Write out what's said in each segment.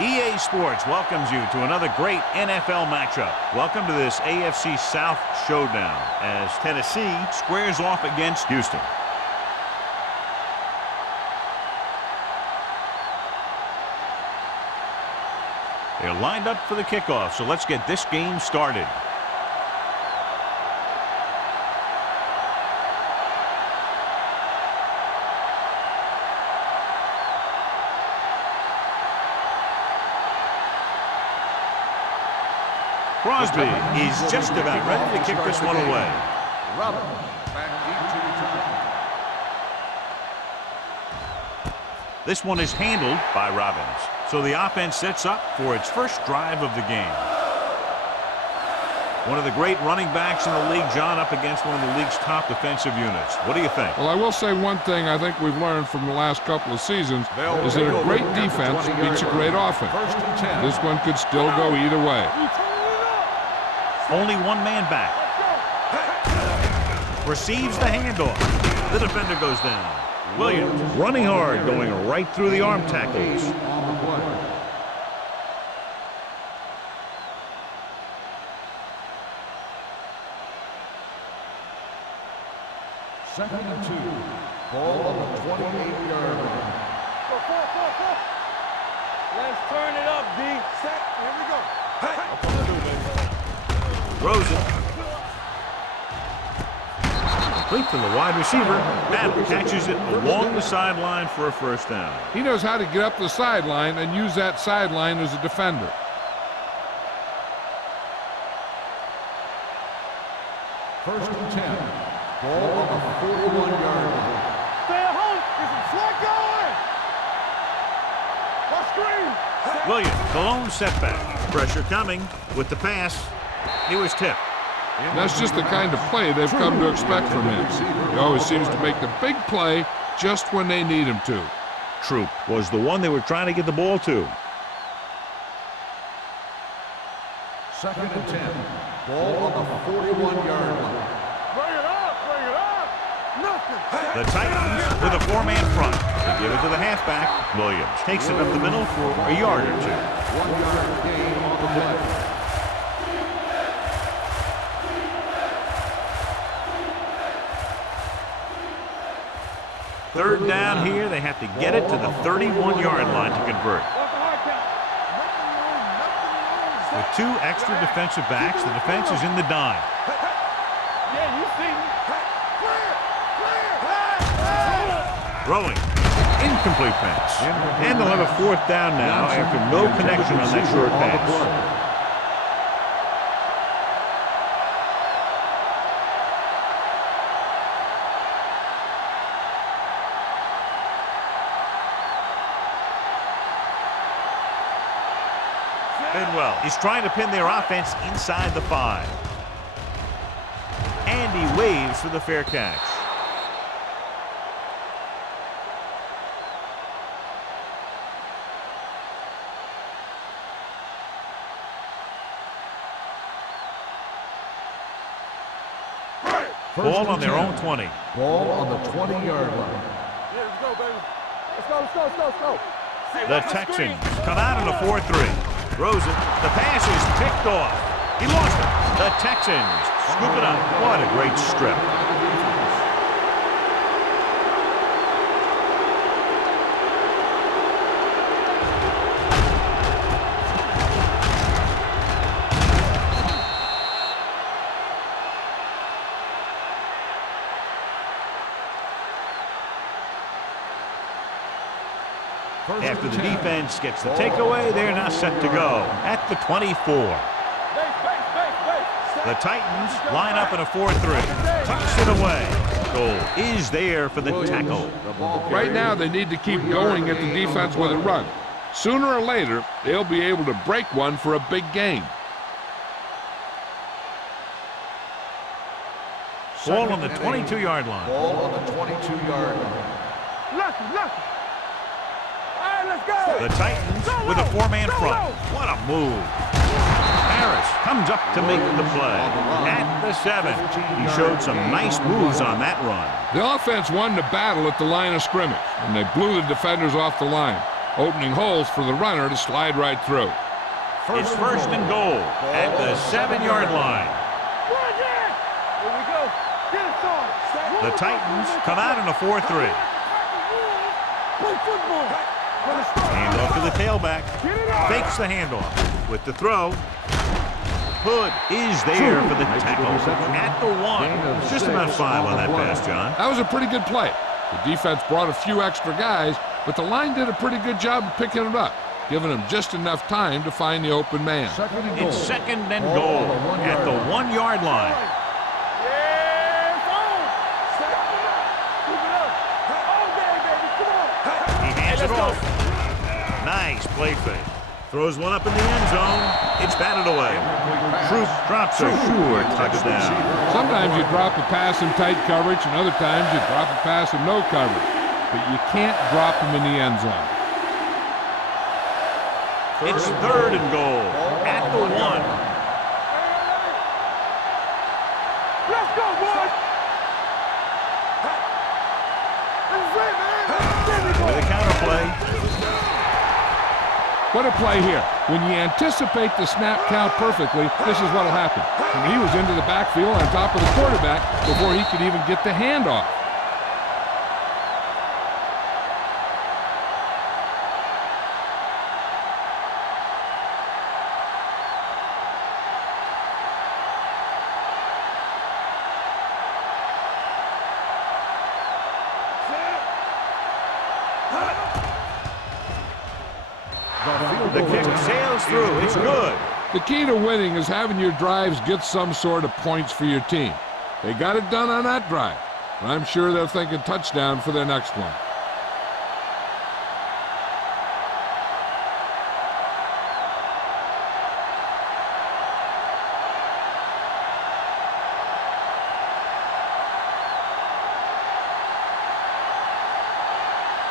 EA Sports welcomes you to another great NFL matchup. Welcome to this AFC South showdown as Tennessee squares off against Houston. They're lined up for the kickoff, so let's get this game started. Crosby is just about ready to kick this one away. Robin, back into return. This one is handled by Robbins. So the offense sets up for its first drive of the game. One of the great running backs in the league, John, up against one of the league's top defensive units. What do you think? Well, I will say one thing I think we've learned from the last couple of seasons is that a great defense beats a great offense. This one could still go either way. Only one man back. Receives the handoff. The defender goes down. Williams running hard, going right through the arm tackles. Second and 2. Ball on the 28-yard line. Let's turn it up, D. Set. Here we go. Rosen. Complete to the wide receiver. Battle catches it along the sideline for a first down. He knows how to get up the sideline and use that sideline as a defender. First and 10. Ball on the 41-yard line. Stay at home. Get some slack going. What screen? Williams, the lone setback. Pressure coming with the pass. He was tipped. That's just the kind of play they've come to expect from him. He always seems to make the big play just when they need him to. Troop was the one they were trying to get the ball to. Second and 10. Ball on the 41-yard line. Bring it up. Bring it up. Nothing. The Titans with a four-man front. They give it to the halfback. Williams takes it up the middle for a yard or two. 1-yard gain on the play. Third down here. They have to get it to the 31-yard line to convert. With two extra defensive backs, the defense is in the dime. Yeah, you see me. Throwing. Incomplete pass. And they'll have a fourth down now after no connection on that short pass. Bidwell is trying to pin their offense inside the 5. And he waves for the fair catch. Ball on their own 20. Ball on the 20-yard line. Yeah, let's go, baby. Let's go. The Texans come out in a 4-3. Rosen, the pass is picked off. He lost it. The Texans scoop it up. What a great strip. After the defense gets the takeaway, they're now set to go at the 24. The Titans line up in a 4-3. Tucks it away. Goal is there for the tackle. Right now, they need to keep going at the defense with a run. Sooner or later, they'll be able to break one for a big gain. Ball on the 22-yard line. Ball on the 22-yard line. Lucky. Let's go. The Titans with a four-man front. What a move. Harris comes up to make the play. At the 7. He showed some nice moves on that run. The offense won the battle at the line of scrimmage, and they blew the defenders off the line. opening holes for the runner to slide right through. It's first and goal at the 7-yard line. Here we go. Get it on. The Titans come out in a 4-3. Play football. Handoff to the tailback. Fakes the handoff. With the throw. Hood is there for the tackle at the 1. Just about 5 on that pass, John. That was a pretty good play. The defense brought a few extra guys, but the line did a pretty good job of picking it up, giving them just enough time to find the open man. It's second and goal at the 1-yard line. He hands it off. Nice play fake. Throws one up in the end zone. It's batted away. Troop drops a sure touchdown. Sometimes you drop a pass in tight coverage, and other times you drop a pass in no coverage. But you can't drop them in the end zone. It's third and goal at the 1. Let's go, boys. With a counter play. What a play here. When you anticipate the snap count perfectly, this is what will happen. And he was into the backfield on top of the quarterback before he could even get the handoff. The kick sails through. It's good. The key to winning is having your drives get some sort of points for your team. They got it done on that drive, but I'm sure they're thinking touchdown for their next one.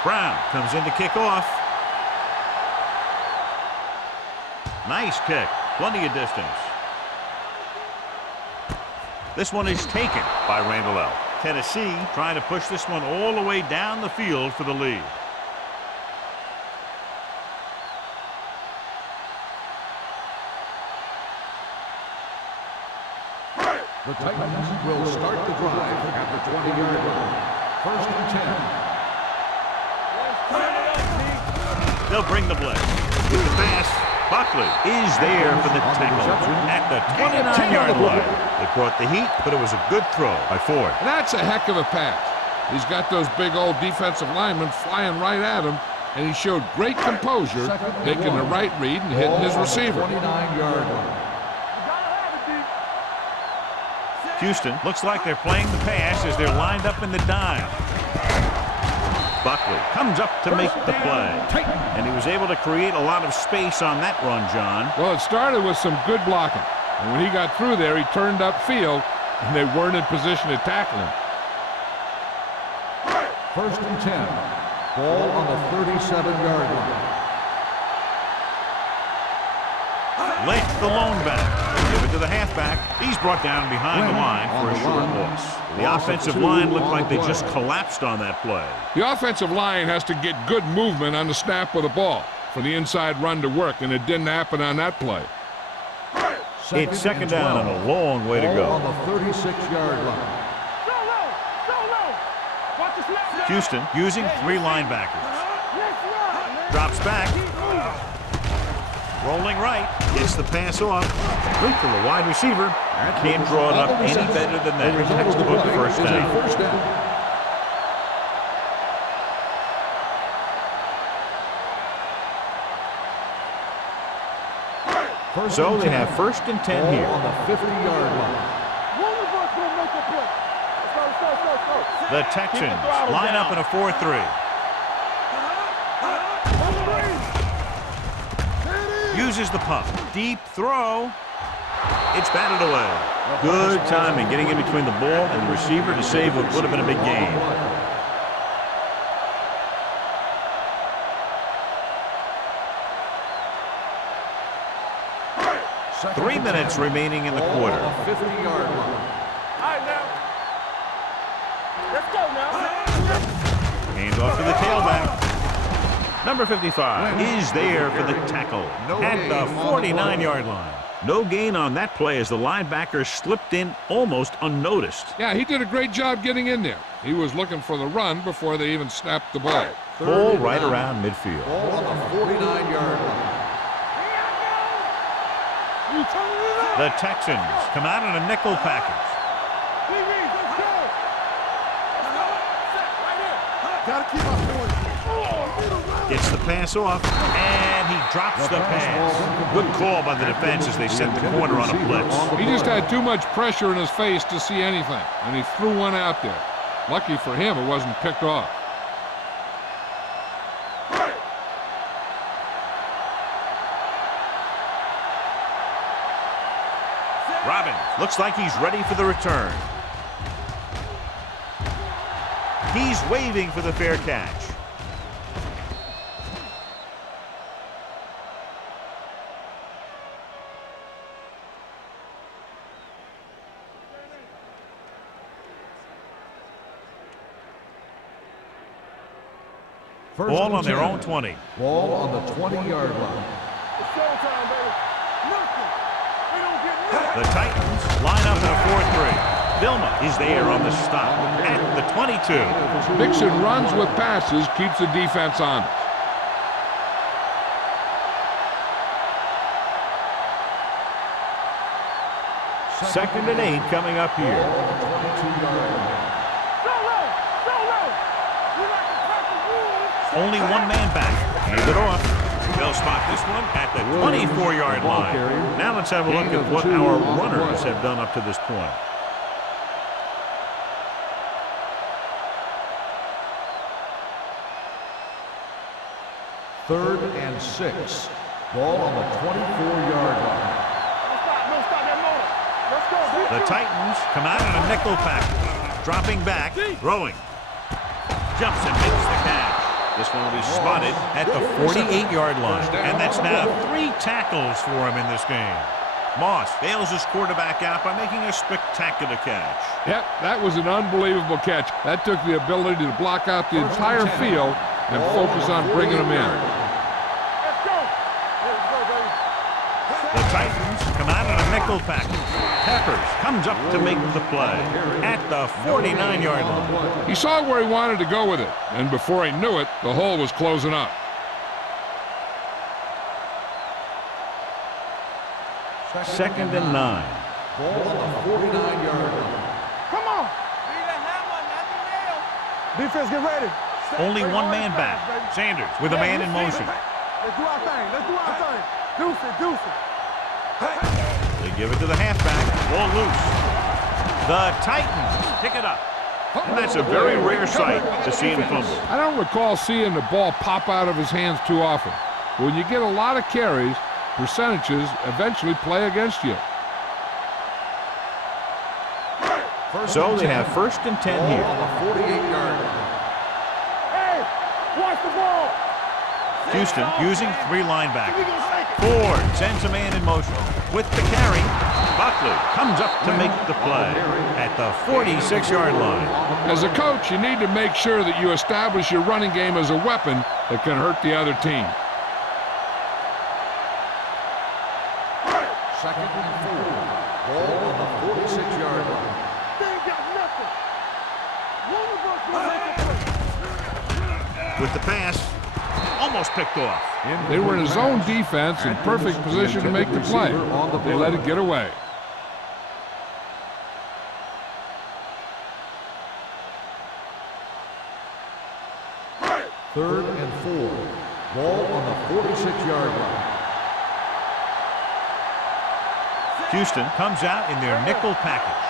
Brown comes in to kick off. Nice kick. Plenty of distance. This one is taken by Randall L. Tennessee trying to push this one all the way down the field for the lead. The Titans will start the drive at the 20-yard line. First and 10. They'll bring the blitz. With the pass, Buckley is there for the tackle at the 29-yard line. They brought the heat, but it was a good throw by Ford. That's a heck of a pass. He's got those big old defensive linemen flying right at him, and he showed great composure, making the right read and hitting his receiver. 29-yard line. Houston looks like they're playing the pass as they're lined up in the dime. Buckley comes up to make the play. And he was able to create a lot of space on that run, John. Well, it started with some good blocking. And when he got through there, he turned upfield, and they weren't in position to tackle him. First and 10. Ball on the 37-yard line. Lynch, the lone back. Give it to the halfback. He's brought down behind the line for a short loss. The offensive line looked like they just collapsed on that play. The offensive line has to get good movement on the snap of the ball for the inside run to work, and it didn't happen on that play. It's second down and a long way to go. On the 36-yard line. Houston using 3 linebackers. Drops back. Rolling right. Gets the pass off. Right to the wide receiver. Can't draw it up any better than that. Textbook first down. So they have first and 10 here. On the 50-yard line. The Texans line up in a 4-3. Uses the pump. Deep throw. It's batted away. Good timing getting in between the ball and the receiver to save what would have been a big gain. Second 3 minutes remaining in the quarter. On the 50-yard line. All right, now. Let's go now. Hands off to the tailback. Number 55 is there for the tackle at the 49-yard line. No gain on that play as the linebacker slipped in almost unnoticed. Yeah, he did a great job getting in there. He was looking for the run before they even snapped the ball. Ball right around midfield. Ball on the 49-yard line. The Texans come out in a nickel package. Gets the pass off, and he drops the pass. Good call by the defense as they sent the corner on a blitz. He just had too much pressure in his face to see anything, and he threw one out there. Lucky for him, it wasn't picked off. Robbins looks like he's ready for the return. He's waving for the fair catch. Ball on their own 20. Ball on the 20-yard line. The Titans line up in a 4-3. Vilma is there on the stop at the 22. Mixon runs with passes, keeps the defense on. Second and 8 coming up here. Only one man back. Hand it off. They'll spot this one at the 24-yard line. Now let's have a look at what our runners have done up to this point. Third and 6. Ball on the 24-yard line. The Titans come out in a nickel package. Dropping back, throwing. Jumps and makes the catch. This one will be spotted at the 48-yard line. And that's now 3 tackles for him in this game. Moss bails his quarterback out by making a spectacular catch. Yep, that was an unbelievable catch. That took the ability to block out the entire field and focus on bringing them in. The Titans come out in a nickel package. Peppers comes up to make the play at the 49-yard line. He saw where he wanted to go with it, and before he knew it, the hole was closing up. Second and 9. Ball on the 49-yard line. Come on. Defense, get ready. Only one man back. Sanders with a man in motion. Let's do our thing. Let's do our thing. Deuce it. They give it to the halfback. Ball loose. The Titans pick it up. And that's a very rare sight to see him fumble. I don't recall seeing the ball pop out of his hands too often. But when you get a lot of carries, percentages eventually play against you. So they have first and 10 here. On the 48-yard line. Hey, watch the ball. Houston using 3 linebackers. Ford sends a man in motion. With the carry, Buckley comes up to make the play at the 46-yard line. As a coach, you need to make sure that you establish your running game as a weapon that can hurt the other team. Second and 4. Ball on the 46-yard line. They ain't got nothing. One of us will make a play. With the pass, almost picked off. They were in his own defense in perfect position to make the play. They let it get away. Third and 4. Ball on the 46-yard line. Houston comes out in their nickel package.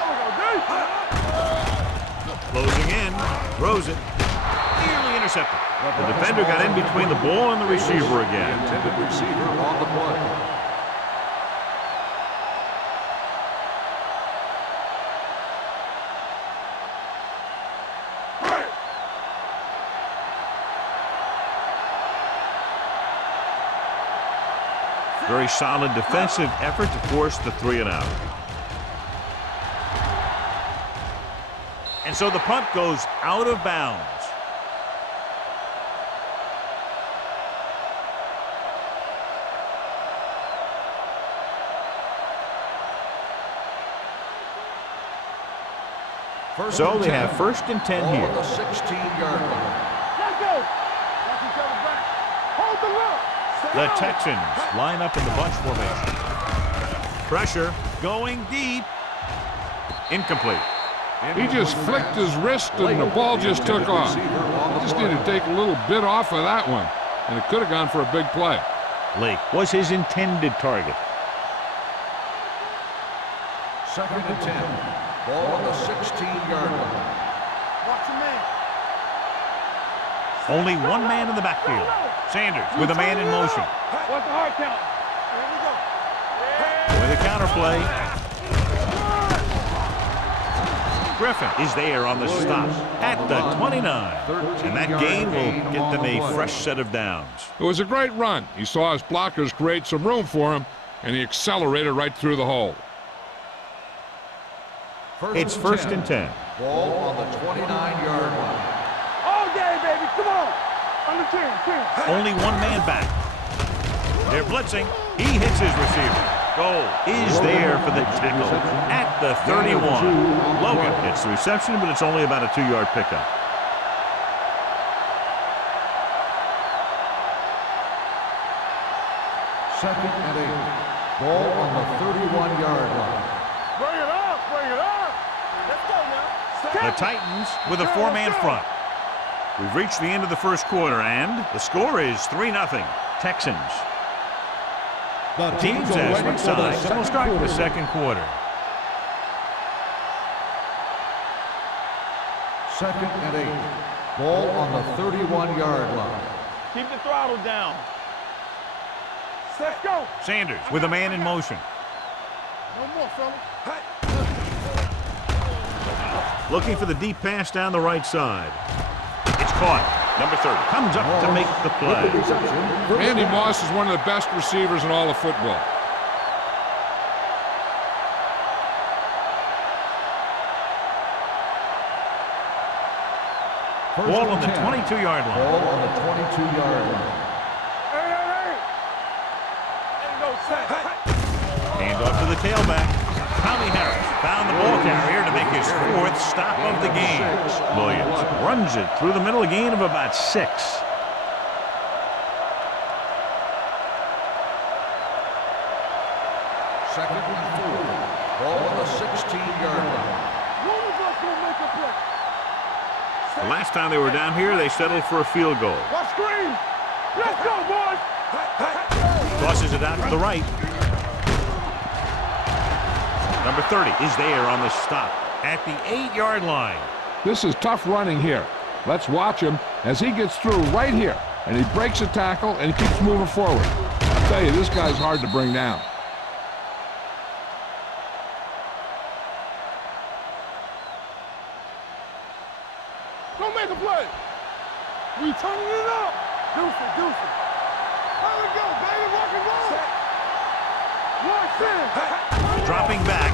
Closing in, throws it, nearly intercepted. The defender got in between the ball and the receiver again. Intended receiver on the play. Very solid defensive effort to force the 3 and out. And so the punt goes out of bounds. So they have first and 10 Ball here. on the 16-yard line. Let's go. Watch each other back. Hold the look. The Texans line up in the bunch formation. Pressure going deep. Incomplete. He just flicked his wrist and the ball just took off. Just need to take a little bit off of that one, and it could have gone for a big play. Lake was his intended target. Second and 10. Ball on the 16-yard line. Watch your man. Only one man in the backfield. Sanders with a man in motion. Watch the hard count. Here we go. With a counter play. Griffin is there on the stop at the 29. And that gain will get them a fresh set of downs. It was a great run. He saw his blockers create some room for him, and he accelerated right through the hole. It's first and 10. Ball on the 29-yard line. All day, baby. Come on. Under 10. Only one man back. They're blitzing. He hits his receiver. Goal is there for the tackle at the 31. Logan gets the reception, but it's only about a 2-yard pickup. Second and 8. Ball on the 31-yard line. Bring it up. Bring it up. Let's go now. The Titans with a 4-man front. We've reached the end of the first quarter, and the score is 3-0. Texans. The teams as switch sides, and we'll start the second quarter. Second and 8. Ball on the 31-yard line. Keep the throttle down. Let's go. Sanders with a man in motion. No more, fella. Looking for the deep pass down the right side. It's caught. Number 30 comes up to make the play. Randy Moss is one of the best receivers in all of football. Ball on the 22-yard line. Ball on the 22-yard line. Hey. There you go, set. Hand off to the tailback. Tommy Harris found the ball carrier to make his 4th stop of the game. Williams runs it through the middle, a gain of about 6. Second and 4. Ball on the 16-yard line. One of us gonna make a play. The last time they were down here, they settled for a field goal. Watch screen. Let's go, boys. Tosses it out to the right. Number 30 is there on the stop at the 8-yard line. This is tough running here. Let's watch him as he gets through right here, and he breaks a tackle and he keeps moving forward. I'll tell you, this guy's hard to bring down. Don't make a play. We turning it up. Deuce it. There we go, baby. Rock and roll. Watch in. Dropping back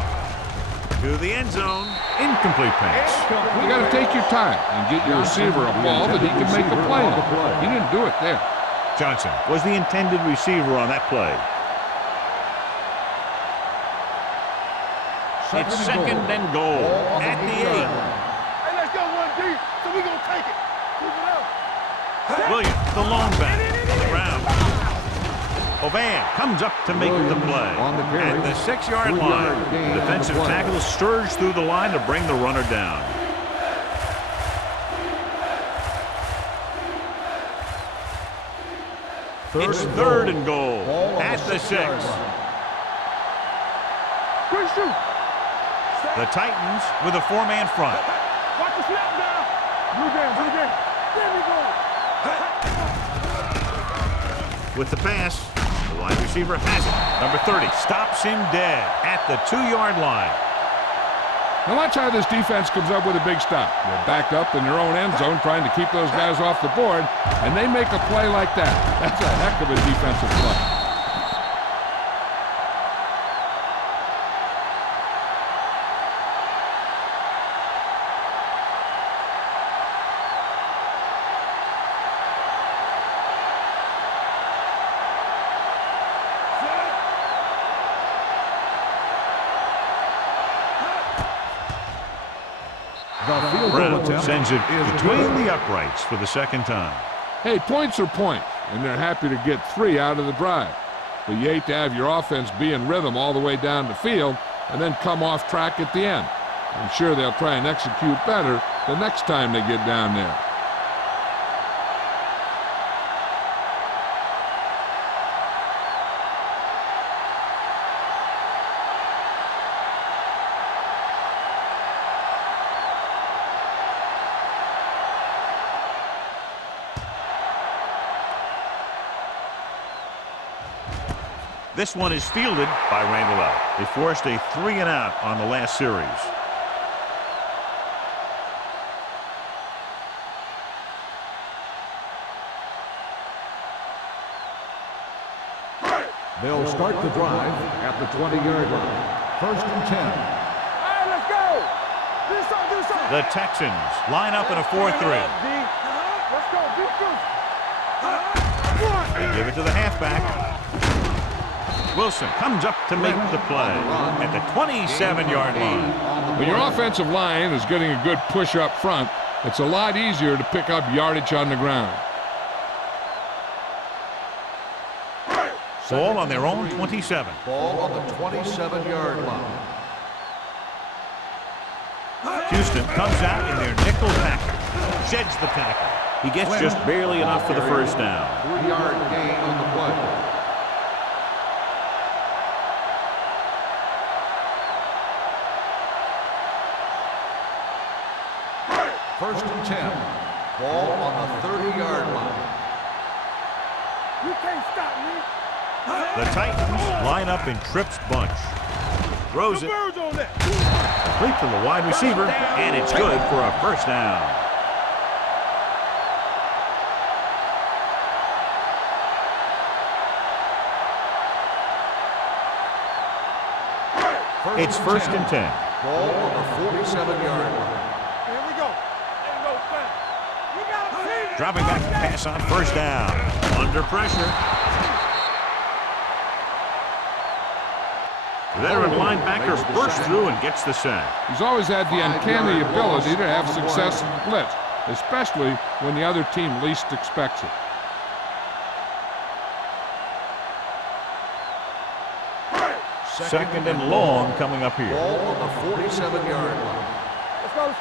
to the end zone. Incomplete pass. You got to take your time and get your receiver a ball that he can make a play on. He didn't do it there. Johnson was the intended receiver on that play. It's second and goal at the 8. Hey, let's go one deep. So we gonna take it. Keep it up. Williams, the long back, on the ground. Ovan comes up to make the play. At the 6-yard line, the defensive tackle surged through the line to bring the runner down. It's third and goal at the 6. Quick shoot. The Titans with a 4-man front. Watch the snap down. Blue game. There we go. With the pass, the wide receiver has it. Number 30 stops him dead at the 2-yard line. Now watch how this defense comes up with a big stop. They're backed up in their own end zone trying to keep those guys off the board, and they make a play like that. That's a heck of a defensive play. field goal Brown attempt sends it is between good. the uprights for the second time. Hey, points are points, and they're happy to get 3 out of the drive. But you hate to have your offense be in rhythm all the way down the field and then come off track at the end. I'm sure they'll try and execute better the next time they get down there. This one is fielded by Randall. They forced a 3-and-out on the last series. They'll start the drive at the 20-yard line. First and 10. All right, let's go. Do something. The Texans line up in a 4-3. Let's go. They give it to the halfback. Wilson comes up to make the play at the 27-yard line. When your offensive line is getting a good push up front, it's a lot easier to pick up yardage on the ground. Ball on their own 27. Ball on the 27-yard line. Houston comes out in their nickel tackle. Sheds the tackle. He gets just barely enough for the first down. 3-yard gain on the play. First and 10. Ball on the 30-yard line. You can't stop me. The Titans line up in trips bunch. Throws it Birds on that. complete to the wide receiver, and it's good for a first down. It's first and 10. Ball on the 47-yard line. Here we go. Ain't no fun. We got a team. Dropping back to pass on first down. Under pressure. Veteran linebacker bursts through and gets the sack. He's always had the uncanny ability to have success in blitz, especially when the other team least expects it. Second and long coming up here. Ball on the 47-yard line. Let's go.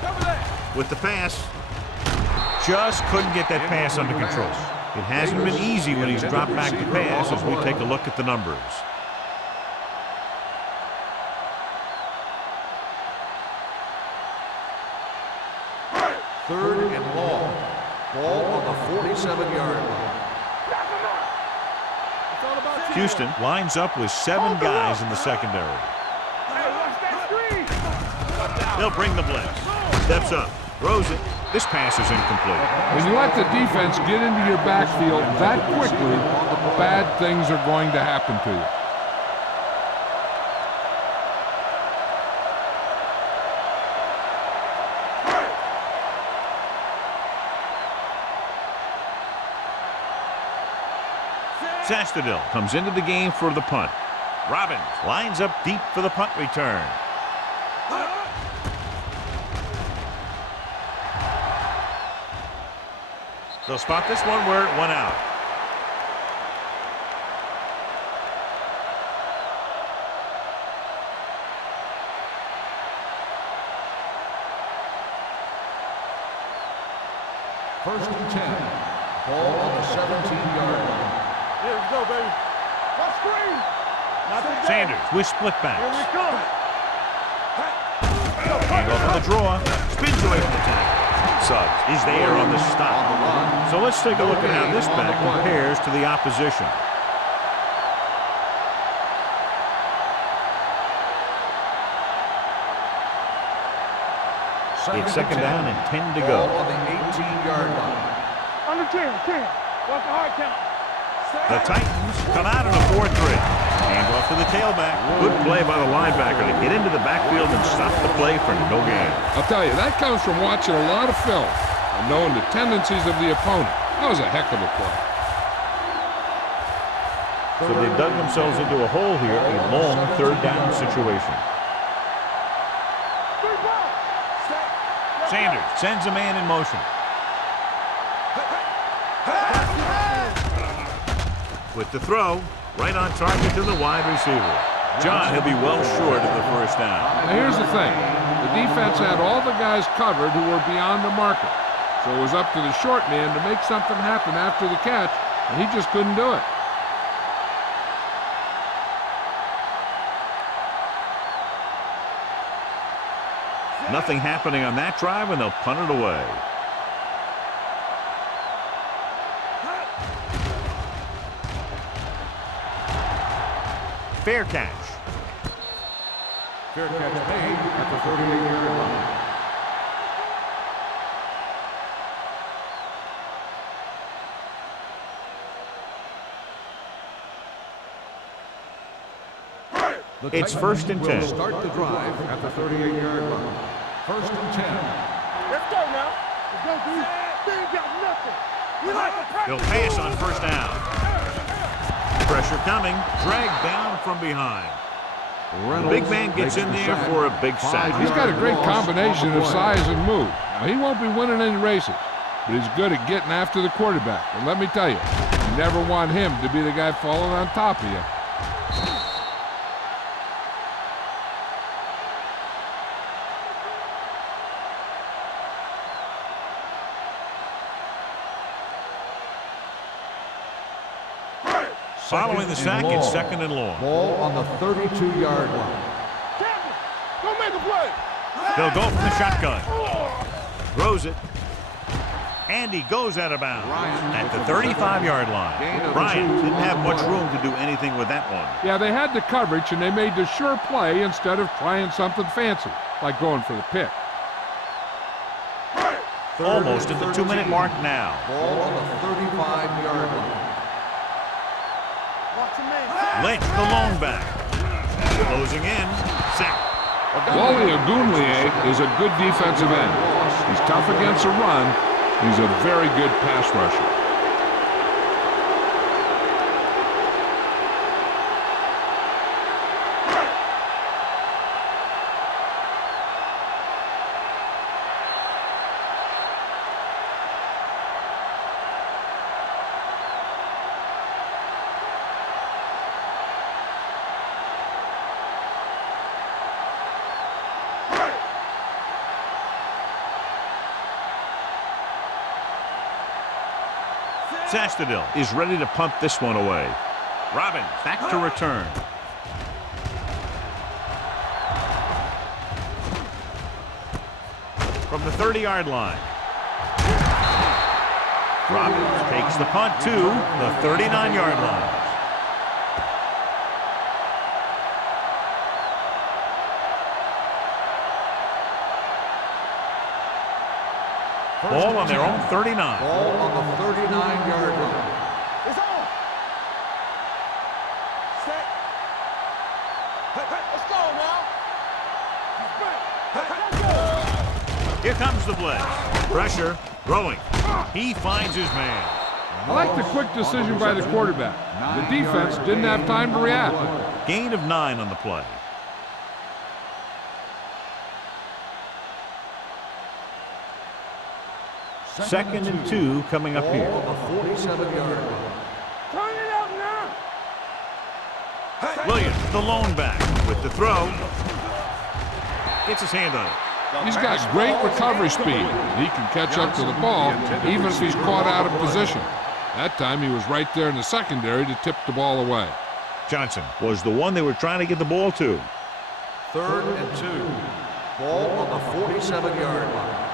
Cover that. With the pass, just couldn't get that pass under control. It hasn't been easy when he's dropped back to pass as we take a look at the numbers. Third and long. Ball on the 47-yard line. It's all about you. Houston lines up with 7 guys in the secondary. Hey, watch that screen. They'll bring the blitz. Steps up, throws it. This pass is incomplete. When you let the defense get into your backfield that quickly, bad things are going to happen to you. Sastadil comes into the game for the punt. Robbins lines up deep for the punt return. They'll spot this one where it went out. First and 10. Ball on the 17-yard line. Here we go, baby. What screen? Not today. Sanders with split Here we backs. come. Hand off on the draw. Spins away from the tackle. Suggs is there on the stop. So let's take a look at how this back compares to the opposition. It's second down and 10 to go. Ball on the 18-yard line. Under 10. What's the hard count? The Titans come out in a 4-3. Hand off to the tailback. Good play by the linebacker to get into the backfield and stop the play for no gain. I'll tell you, that comes from watching a lot of film and knowing the tendencies of the opponent. That was a heck of a play. So they dug themselves into a hole here, a long third down situation. Sanders sends a man in motion. With the throw, right on target to the wide receiver. John, he'll be well short of the first down. Now here's the thing. The defense had all the guys covered who were beyond the marker. So it was up to the short man to make something happen after the catch, and he just couldn't do it. Nothing happening on that drive, and they'll punt it away. Fair catch. Fair catch made at the 38-yard line. It's first and 10. Start the drive at the 38-yard line. First and 10. Let's go now. Let's go, dude. They ain't got nothing. We like a practice. They'll pass on first down. Pressure coming. Dragged down from behind. The big man gets in there for a big sack. He's got a great combination of size and move. Now, he won't be winning any races, but he's good at getting after the quarterback. And let me tell you, you never want him to be the guy falling on top of you. Following the sack, it's second and long. Ball on the 32-yard line. Captain, go make a play. They'll go from the shotgun. Throws it. And he goes out of bounds at the 35-yard line. Bryant didn't have much room to do anything with that one. Yeah, they had the coverage, and they made the sure play instead of trying something fancy, like going for the pick. Almost at the 2-minute mark now. Ball on the 35-yard line. Lynch, the lone back. Closing in. Sack. Wally Ogunleye is a good defensive end. He's tough against the run. He's a very good pass rusher. Sastadil is ready to punt this one away. Robbins back to return. From the 30-yard line. Robbins takes the punt to the 39-yard line. Ball on their own 39. Ball on the 39-yard line. It's on. Set. Let's go now. Here comes the blitz. Pressure. Throwing. He finds his man. I like the quick decision by the quarterback. The defense didn't have time to react. Gain of 9 on the play. Second and 2 coming up here. Ball on the 47-yard line. Turn it out now. Williams, the lone back, with the throw. Gets his hand on it. He's got great recovery speed. He can catch up to the ball even if he's caught out of position. That time he was right there in the secondary to tip the ball away. Johnson was the one they were trying to get the ball to. Third and 2. Ball on the 47-yard line.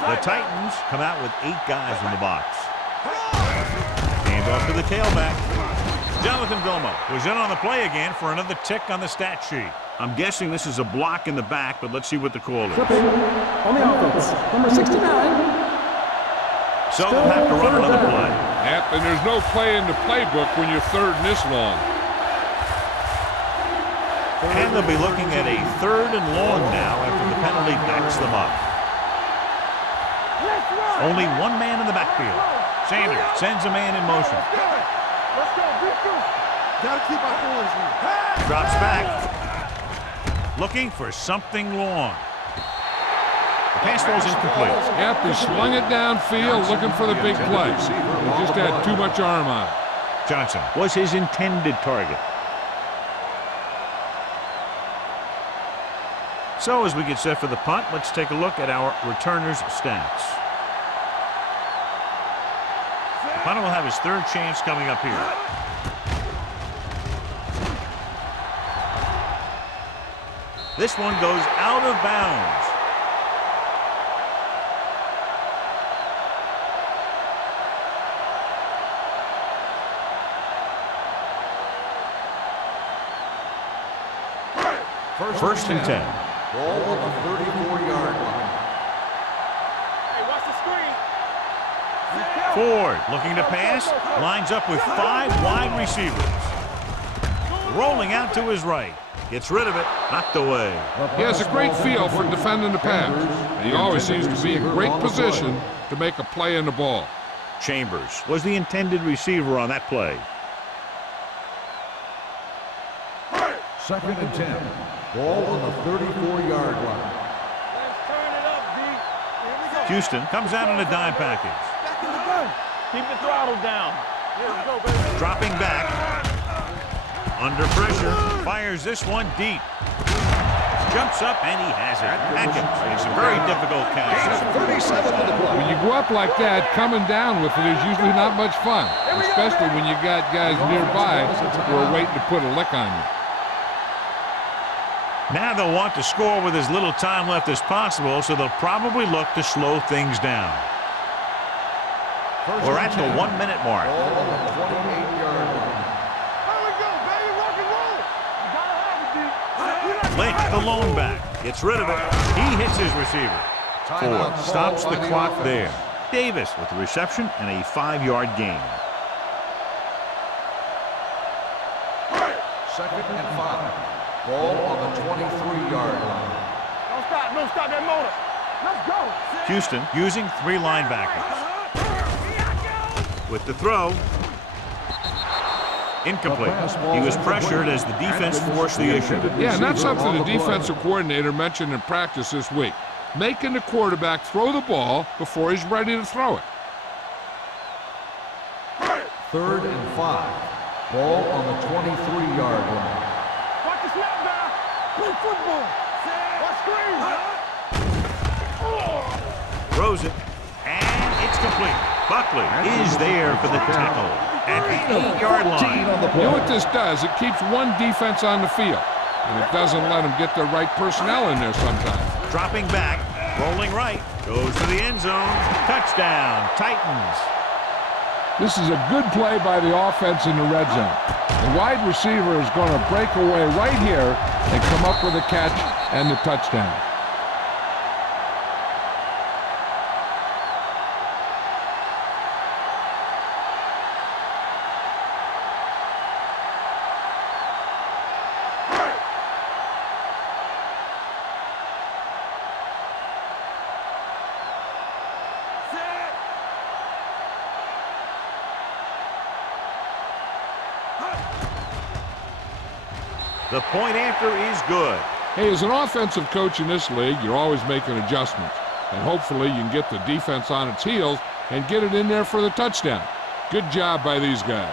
The Titans come out with 8 guys in the box. Hand off to the tailback. Jonathan Vilma was in on the play again for another tick on the stat sheet. I'm guessing this is a block in the back, but let's see what the call is. Flipping on the offense, number 69. So they'll have to run another play. Yep, and there's no play in the playbook when you're third and this long. And they'll be looking at a 3rd and long now after the penalty backs them up. Only one man in the backfield. Sanders sends a man in motion. Let's go. Gotta keep our hands in. Drops back. Looking for something long. The pass falls incomplete. Yep, he slung it downfield looking for the big play. He just had too much arm on it. Johnson was his intended target. So as we get set for the punt, let's take a look at our returners' stats. The punter will have his third chance coming up here. This one goes out of bounds. First and 10. Ball on the 34-yard line. Hey, watch the screen. Ford looking to pass, lines up with 5 wide receivers. Rolling out to his right. Gets rid of it, knocked away. He has a great feel for defending the pass, and he always seems to be in great position to make a play in the ball. Chambers was the intended receiver on that play. Second and 10. Ball on the 34-yard line. Let's turn it up, D. Here we go. Houston comes out on a dime package. Back in the gun. Keep the throttle down. Here we go, baby. Dropping back. Under pressure. Fires this one deep. Jumps up and he has it. Atkins makes a very difficult catch. 37 to the play. When you go up like that, coming down with it is usually not much fun, especially when you got guys nearby who are waiting to put a lick on you. Now they'll want to score with as little time left as possible, so they'll probably look to slow things down. We're at the 1-minute mark. Ball on the 28-yard line. Here we go, baby. Rock and roll. You gotta have it, D. Lynch, the lone back, gets rid of it. He hits his receiver. Ford stops the clock there. Davis with the reception and a 5-yard gain. Second and 5. Ball on the 23-yard line. Don't stop that motor. Let's go. Houston using 3 linebackers. With the throw. Incomplete. He was pressured as the defense forced the issue. Yeah, and that's something the defensive coordinator mentioned in practice this week. Making the quarterback throw the ball before he's ready to throw it. Third and 5. Ball on the 23-yard line. Watch the snap down. Play football. Watch screen. Throws it. And it's complete. Buckley is there for the tackle at the 8-yard line. You know what this does? It keeps one defense on the field, and it doesn't let them get the right personnel in there sometimes. Dropping back, rolling right, goes to the end zone. Touchdown, Titans. This is a good play by the offense in the red zone. The wide receiver is going to break away right here and come up with a catch and the touchdown. The point after is good. Hey, as an offensive coach in this league, you're always making adjustments. And hopefully you can get the defense on its heels and get it in there for the touchdown. Good job by these guys.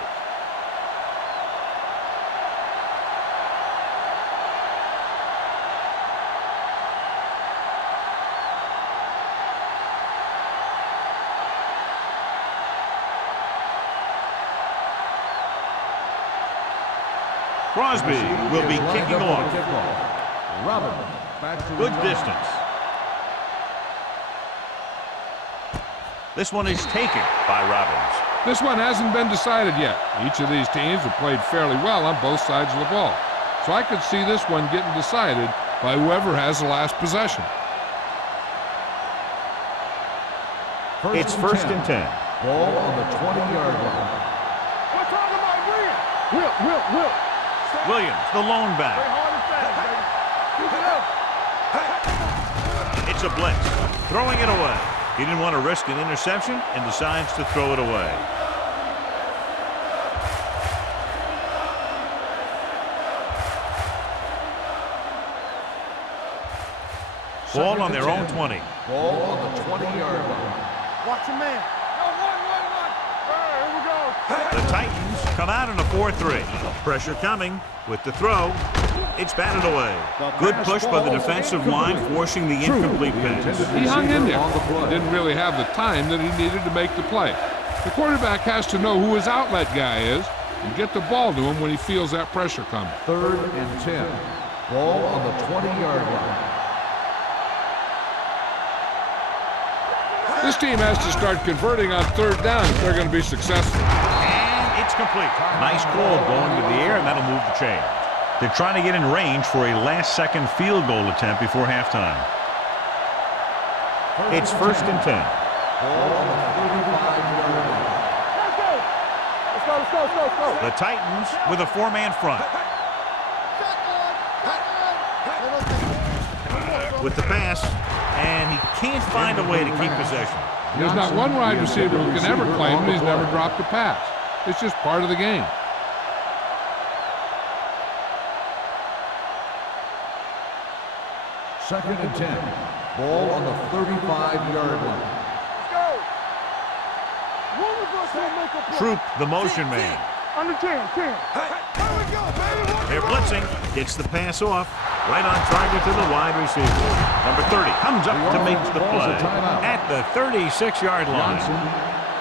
Crosby will be kicking off. Good distance. This one is taken by Robbins. This one hasn't been decided yet. Each of these teams have played fairly well on both sides of the ball. So I could see this one getting decided by whoever has the last possession. It's first and 10. Ball on the 20-yard line. We're talking about Will. Williams, the lone Play back. hard and fast, baby. Keep it up. It's a blitz. Throwing it away. He didn't want to risk an interception and decides to throw it away. Ball on their own 20. Ball on the 20-yard line. Watch your man. Here we go. The Titans come out in a 4-3. Pressure coming with the throw. It's batted away. Good push by the defensive line, forcing the incomplete pass. He hung in there. Didn't really have the time that he needed to make the play. The quarterback has to know who his outlet guy is and get the ball to him when he feels that pressure coming. 3rd and 10. Ball on the 20-yard line. This team has to start converting on 3rd down if they're going to be successful. And it's complete. Nice call going to the air, and that'll move the chain. They're trying to get in range for a last-second field goal attempt before halftime. It's 1st and 10. Ball on the 35-yard line. Let's go. The Titans with a 4-man front. With the pass, and he can't find a way to keep possession. There's not one wide receiver who can ever claim that he's never dropped a pass. It's just part of the game. Second and 10. Ball on the 35-yard line. Troop, the motion man. Under 10. Here we go, baby. They're blitzing. Gets the pass off. Right on target to the wide receiver. Number 30 comes up to make the play at the 36-yard line.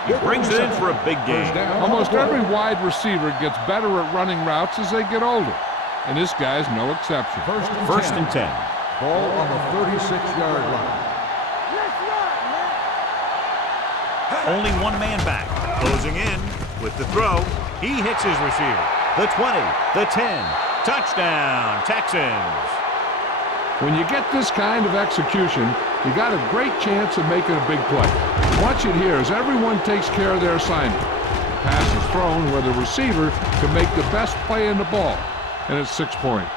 He brings it in for a big gain. Almost every wide receiver gets better at running routes as they get older, and this guy's no exception. First and 10. Ball on the 36-yard line. Only one man back. Closing in with the throw. He hits his receiver. The 20, the 10. Touchdown, Texans. When you get this kind of execution, you got a great chance of making a big play. Watch it here as everyone takes care of their assignment. The pass is thrown where the receiver can make the best play in the ball, and it's 6 points.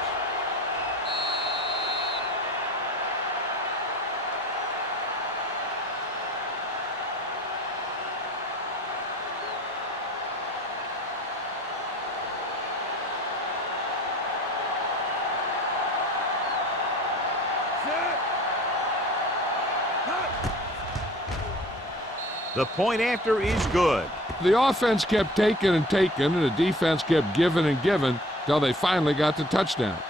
The point after is good. The offense kept taking and taking, and the defense kept giving and giving till they finally got the touchdown.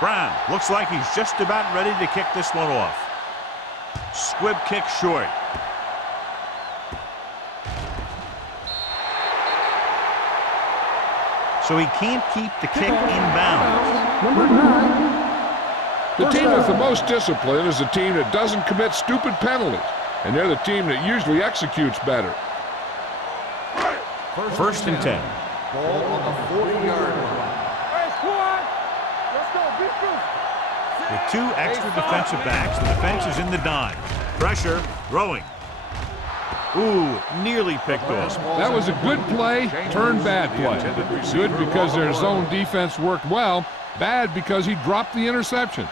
Brown looks like he's just about ready to kick this one off. Squib kick short. So he can't keep the kick in bounds. Number 9. The team with the most discipline is the team that doesn't commit stupid penalties, and they're the team that usually executes better. First and 10. Ball on the 40-yard line. With 2 extra defensive backs, the defense is in the dime. Pressure, throwing. Ooh, nearly picked off. That was a good play, turned bad play. Good because their zone defense worked well, bad because he dropped the interception.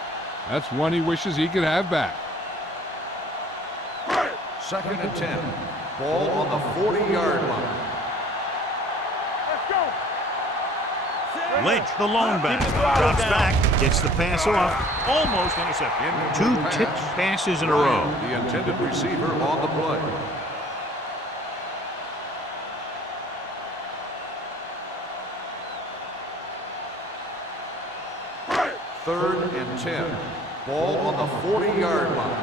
That's one he wishes he could have back. Second and 10. Ball on the 40-yard line. Lynch, the lone back, drops back, gets the pass off, almost intercepted. 2 tipped passes in a row. The intended receiver on the play. Third and 10. Ball on the 40-yard line.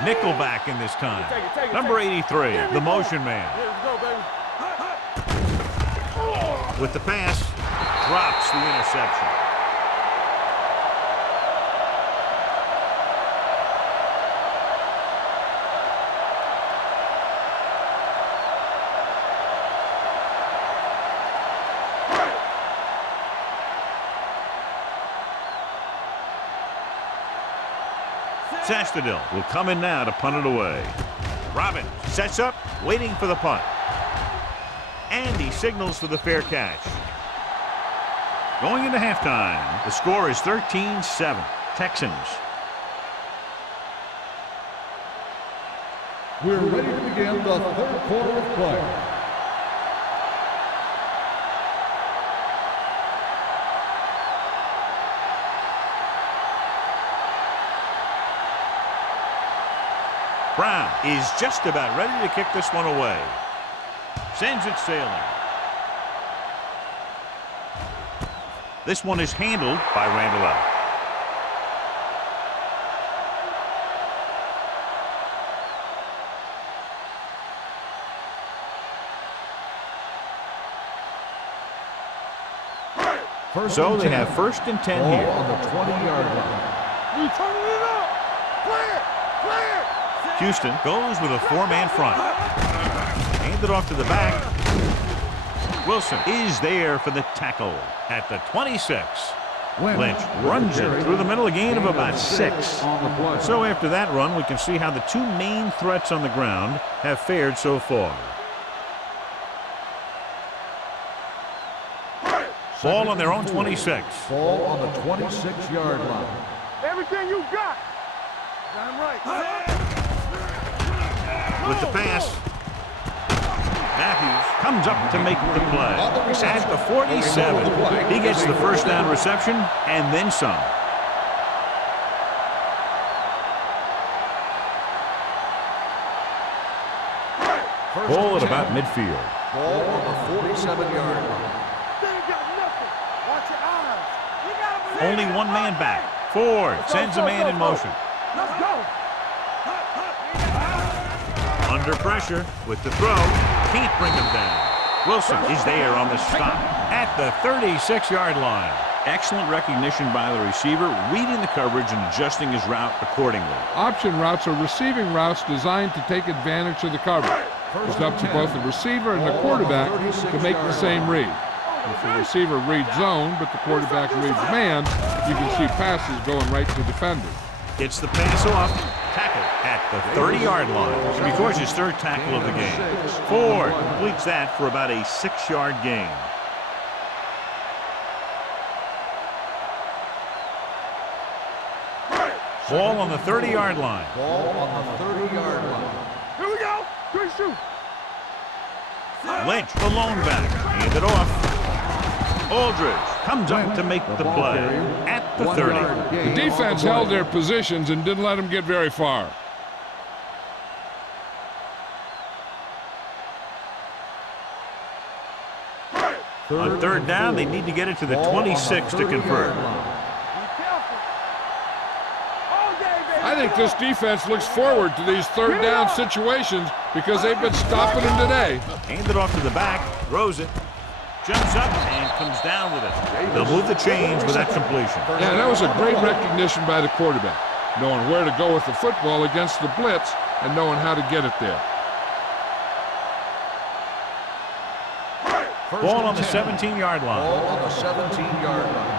Nickelback in this time. Number 83, the motion man. With the pass, drops the interception. Sastadil will come in now to punt it away. Robbins sets up, waiting for the punt. And he signals for the fair catch. Going into halftime, the score is 13-7. Texans. We're ready to begin the third quarter of play. Brown is just about ready to kick this one away. Sends it sailing. This one is handled by Randall. So they have 1st and 10 here. On the 20-yard line. We turning it up. Play it. Play it. Houston goes with a 4-man front. Hand it off to the back. Wilson is there for the tackle at the 26. Lynch runs it through the middle, a gain of about 6. So after that run, we can see how the two main threats on the ground have fared so far. Ball on their own 26. Ball on the 26-yard line. Everything you got. Got him right. With the pass, Matthews comes up to make the play. At the 47, he gets the first down reception and then some. Ball at about midfield. Ball on the 47-yard line. Only one man back. Ford sends a man in motion. Let's go. Under pressure with the throw. Can't bring him down. Wilson is there on the stop at the 36-yard line. Excellent recognition by the receiver, reading the coverage and adjusting his route accordingly. Option routes are receiving routes designed to take advantage of the coverage. It's up to both the receiver and the quarterback to make the same read. If the receiver reads zone, but the quarterback reads man, you can see passes going right to defenders. Gets the pass off. Tackle at the 30-yard line. It records his 3rd tackle of the game. Ford completes that for about a 6-yard gain. Ball on the 30-yard line. Ball on the 30-yard line. Here we go. Good shoot. Lynch, the lone back. Hand it off. Aldridge comes up to make the play at the 30. The defense held their positions and didn't let them get very far. On 3rd down, they need to get it to the 26 to convert. I think this defense looks forward to these 3rd down situations because they've been stopping them today. Hand it off to the back, throws it, jumps up, and comes down with it. They'll move the chains with that completion. Yeah, that was a great recognition by the quarterback, knowing where to go with the football against the blitz and knowing how to get it there. Ball on the 17-yard line. Ball on the 17-yard line.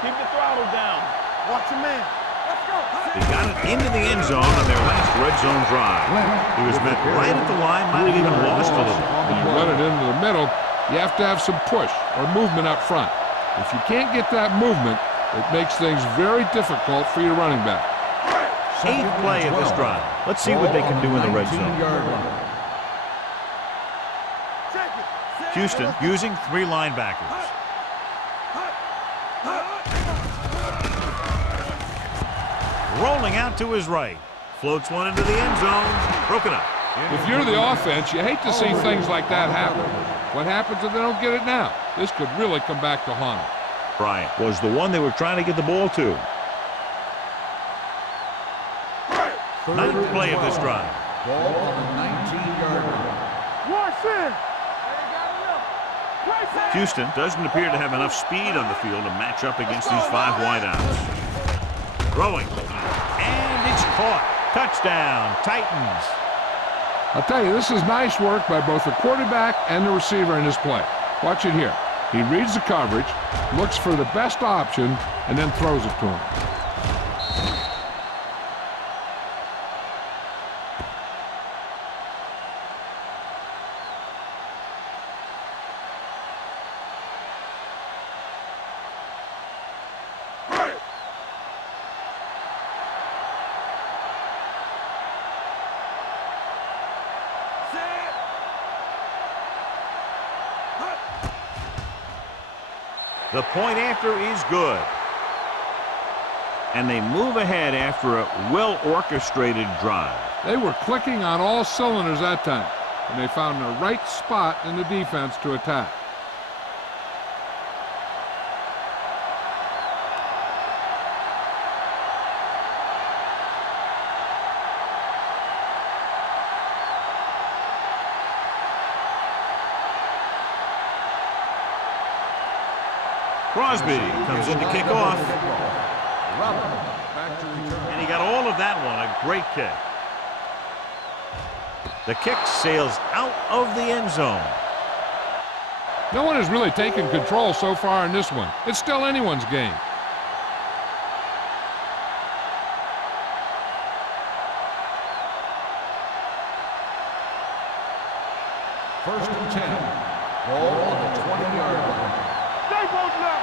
Keep the throttle down. Watch your man. Let's go. They got it into the end zone on their last red zone drive. He was met right at the line, might have even lost a little. When you run it into the middle, you have to have some push or movement up front. If you can't get that movement, it makes things very difficult for your running back. 8th play of this drive. Let's see what they can do in the red zone. Houston using 3 linebackers. Rolling out to his right. Floats one into the end zone. Broken up. If you're the offense, you hate to see things like that happen. What happens if they don't get it now? This could really come back to haunt them. Bryant was the one they were trying to get the ball to. 9th play of this drive. Ball on the 19-yard line. Watch it. Houston doesn't appear to have enough speed on the field to match up against these 5 wideouts. Throwing. And it's caught. Touchdown, Titans. I'll tell you, this is nice work by both the quarterback and the receiver in this play. Watch it here. He reads the coverage, looks for the best option, and then throws it to him. The point after is good. And they move ahead after a well-orchestrated drive. They were clicking on all cylinders that time, and they found the right spot in the defense to attack. Crosby comes in to kick off. And he got all of that one, a great kick. The kick sails out of the end zone. No one has really taken control so far in this one. It's still anyone's game. First and 10. Ball on the 20-yard line. Stay close now.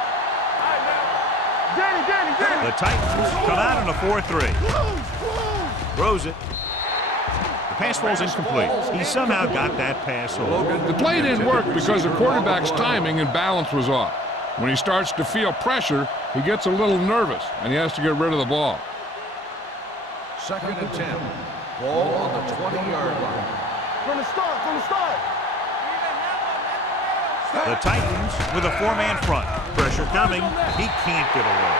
All right, now. Danny. The Titans come out in a 4-3. Throws it. The pass falls incomplete. He somehow got that pass over. The play didn't work because the quarterback's timing and balance was off. When he starts to feel pressure, he gets a little nervous, and he has to get rid of the ball. Second and 10. Ball on the 20-yard line. From the start. The Titans with a four-man front. Pressure coming. He can't get away.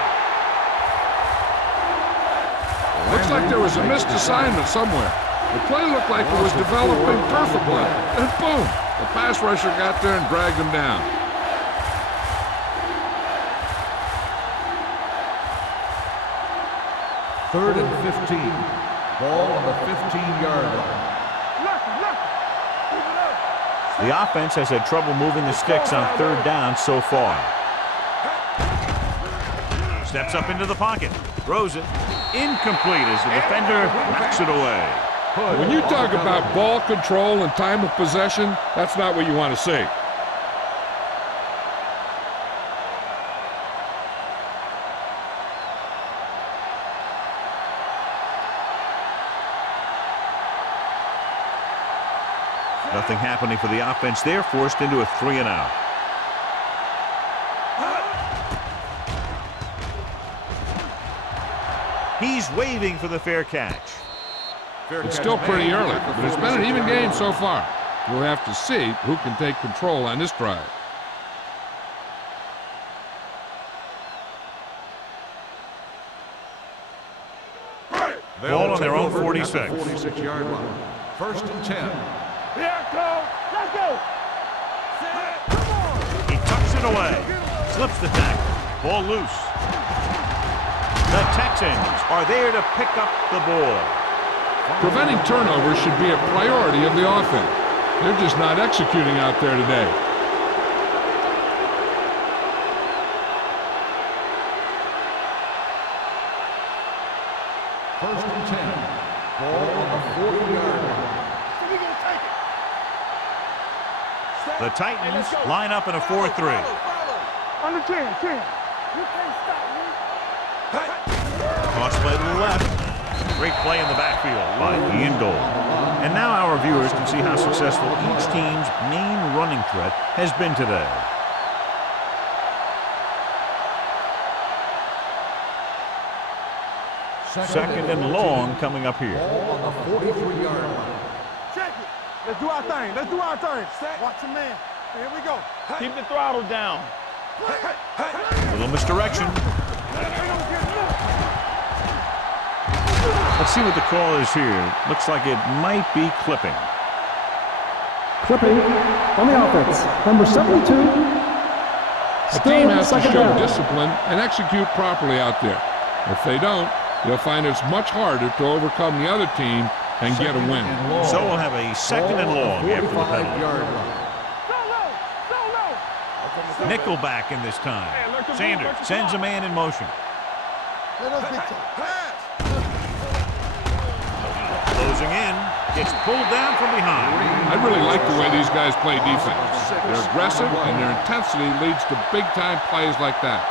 Looks like there was a missed assignment somewhere. The play looked like it was developing perfectly. And boom, the pass rusher got there and dragged him down. Third and 15. Ball on the 15-yard line. The offense has had trouble moving the sticks on third down so far. Steps up into the pocket. Throws it. Incomplete as the defender knocks it away. When you talk about ball control and time of possession, that's not what you want to see. Nothing happening for the offense. They're forced into a 3-and-out. He's waving for the fair catch. It's still pretty early, but it's been an even game so far. We'll have to see who can take control on this drive. Ball on their own 46. 46-yard line. First and 10. Here it comes. Let's go. He tucks it away. Slips the tackle. Ball loose. The Texans are there to pick up the ball. Preventing turnovers should be a priority of the offense. They're just not executing out there today. First and 10. Ball on the 40-yard line. The Titans line up in a 4-3. Under 10. Cross play to the left. Great play in the backfield by Ian Dole. And now our viewers can see how successful each team's main running threat has been today. Second and long coming up here. Ball on the 43-yard line. Check it. Let's do our thing. Watch the man. Here we go. Keep the throttle down. Little misdirection. Let's see what the call is here. Looks like it might be clipping. Clipping on the offense. Number 72. The team has to show discipline and execute properly out there. If they don't, you'll find it's much harder to overcome the other team and get a win. So we'll have a second and long after the penalty. Nickelback in this time. Sanders sends a man in motion. Closing in, gets pulled down from behind. I really like the way these guys play defense. They're aggressive and their intensity leads to big-time plays like that.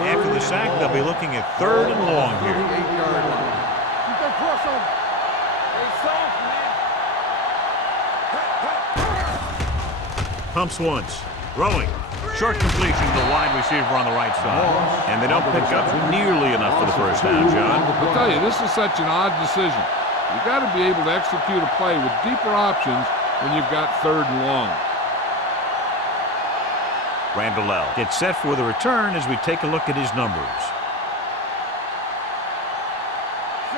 After the sack, they'll be looking at third and long here. 38-yard line. Keep that cross on. Hey, soft, man. Pumps once. Throwing. Short completion to the wide receiver on the right side. And they don't pick up nearly enough for the first down, John. I'll tell you, this is such an odd decision. You've got to be able to execute a play with deeper options when you've got 3rd and long. Randall gets set for the return as we take a look at his numbers.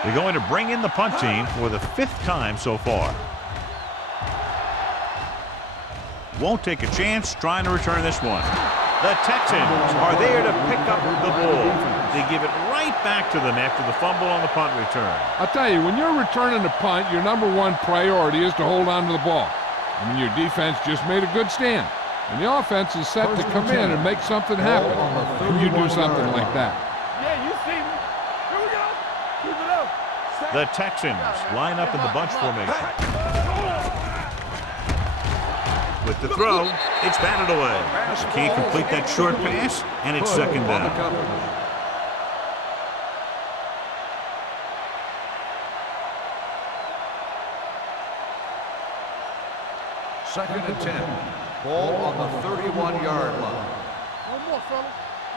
They're going to bring in the punt team for the 5th time so far. Won't take a chance trying to return this one. The Texans are there to pick up the ball. They give it right back to them after the fumble on the punt return. I'll tell you, when you're returning a punt, your #1 priority is to hold on to the ball. I mean, your defense just made a good stand. And the offense is set to come in and make something happen when you do something like that. Yeah, you see me. Here we go. Keep it up. The Texans line up in the bunch formation. With the throw, it's batted away. Can't complete that short pass, and it's 2nd down. Second and 10. Ball on the 31-yard line. One more, fella.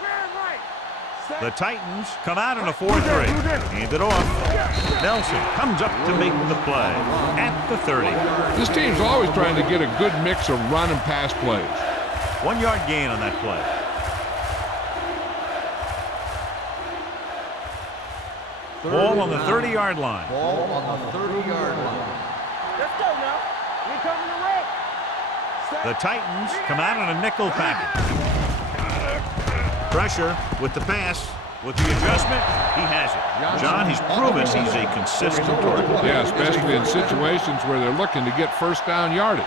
Man, right. The Titans come out in a 4-3. Hand it off. Nelson comes up to make the play at the 30. This team's always trying to get a good mix of run and pass plays. 1-yard gain on that play. Ball on the 30-yard line. Ball on the 30-yard line. Let's go now. We coming to wreck. The Titans come out in a nickel package. Pressure with the pass. With the adjustment, he has it. John, he's proven he's a consistent target. Yeah, especially in situations where they're looking to get 1st down yardage.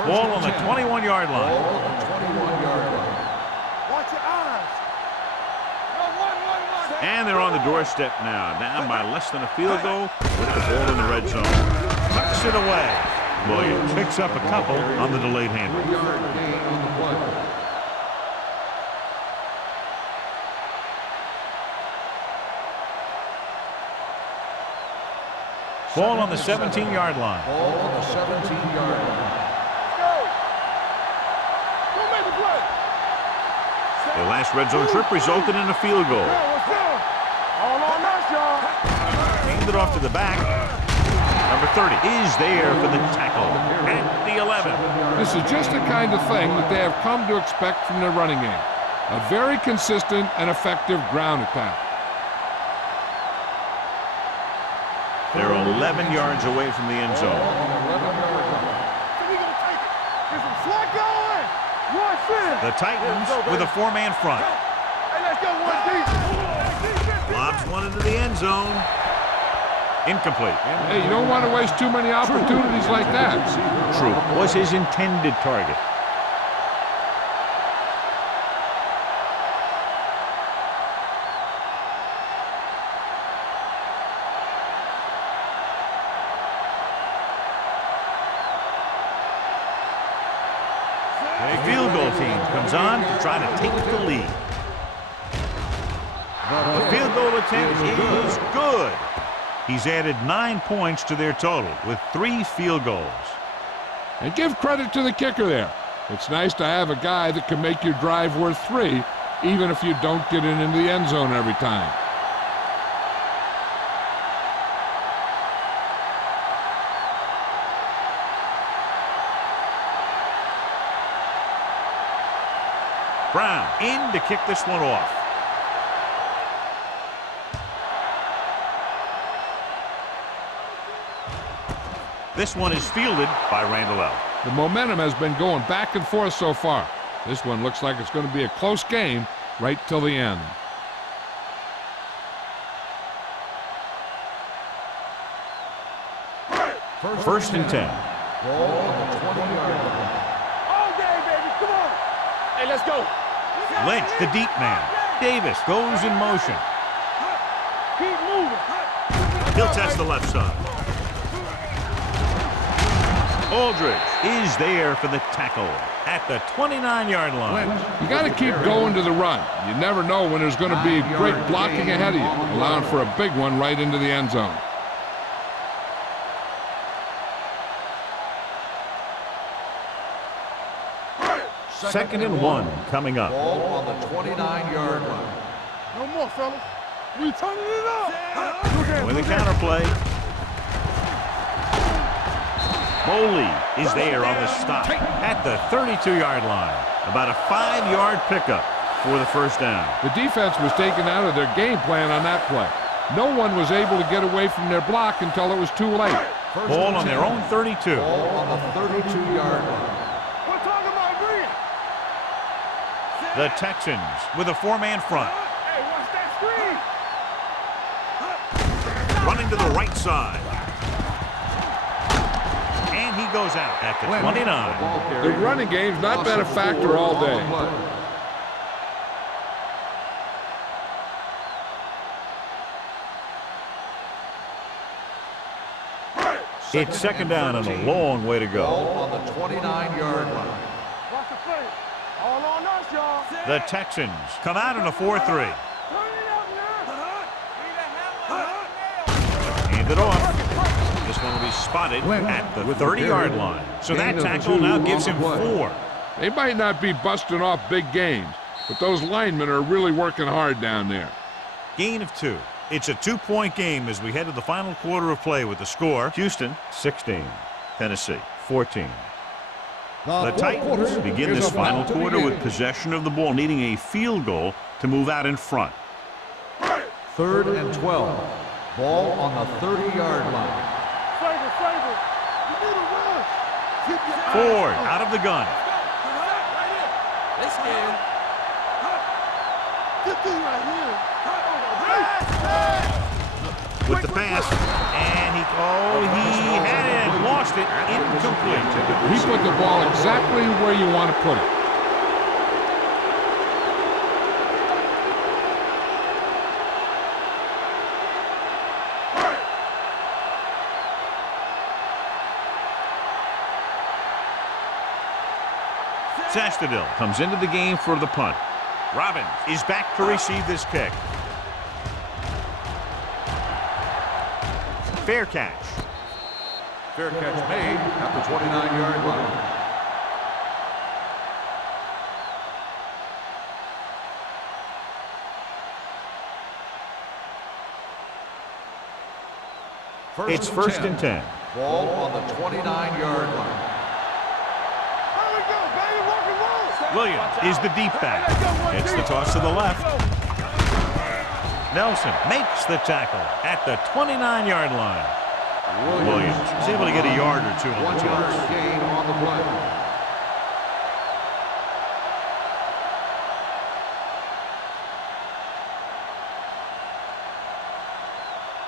Ball on the 21-yard line. Ball on the 21-yard line. Watch your eyes. No, one. And they're on the doorstep now. Down by less than a field goal with the ball in the red zone. Tucks it away. Williams picks up a couple on the delayed handle. 3-yard gain on the play. Ball on the 17-yard line. Ball on the 17-yard line. The last red zone trip resulted in a field goal. All on us, y'all. Handed off to the back. Number 30 is there for the tackle at the 11. This is just the kind of thing that they have come to expect from their running game. A very consistent and effective ground attack. They're 11 yards away from the end zone. The Titans with a 4-man front. Hey, let's go, one deep. Lobs one into the end zone. Incomplete. Hey, you don't want to waste too many opportunities like that. Troop was his intended target. The field goal team comes on to try to take the lead. The field goal attempt is good. He's added 9 points to their total with 3 field goals. And give credit to the kicker there. It's nice to have a guy that can make your drive worth 3, even if you don't get it into the end zone every time. Brown in to kick this one off. This one is fielded by Randall. The momentum has been going back and forth so far. This one looks like it's going to be a close game right till the end. First and 10. Ball on the 20-yard line. All day, baby. Come on. Hey, let's go. Lynch, the deep man. Davis goes in motion. Keep moving. He'll test the left side. Aldridge is there for the tackle at the 29-yard line. You got to keep going to the run. You never know when there's going to be great blocking ahead of you, allowing for a big one right into the end zone. Second and 1 coming up. Ball on the 29-yard line. No more, fellas. We turning it up. With a counterplay. Boley is there on the stop at the 32-yard line. About a 5-yard pickup for the first down. The defense was taken out of their game plan on that play. No one was able to get away from their block until it was too late. Ball on their own 32. Ball on the 32-yard line. We're talking about green. The Texans with a 4-man front. Hey, watch that screen. Running to the right side. And he goes out at the 29. The running game's not been a factor all day. It's second down and a long way to go. Ball on the 29-yard line. Watch the play. All on us, y'all. The Texans come out in a 4-3. Turn it up now. Hand it off. This one will be spotted at the 30-yard line. So that tackle now gives him 4. They might not be busting off big games, but those linemen are really working hard down there. Gain of 2. It's a 2-point game as we head to the final quarter of play with the score. Houston 16, Tennessee 14. The Titans begin this final quarter with possession of the ball, needing a field goal to move out in front. 3rd and 12. Ball on the 30-yard line. Favor. You need a rush. Keep your eyes Ford on. out of the gun. They scared. Get these right here. With the pass, and he had it and lost it, incomplete. He put the ball exactly where you want to put it. Sastadil comes into the game for the punt. Robbins is back to receive this kick. Fair catch. Fair catch made at the 29-yard line. It's first and 10. Ball on the 29-yard line. There we go, baby. Rock and roll. Williams is the deep back. It's the toss to the left. Nelson makes the tackle at the 29-yard line. Williams is able to get a yard or two on the 1 yard toss. gain on the play.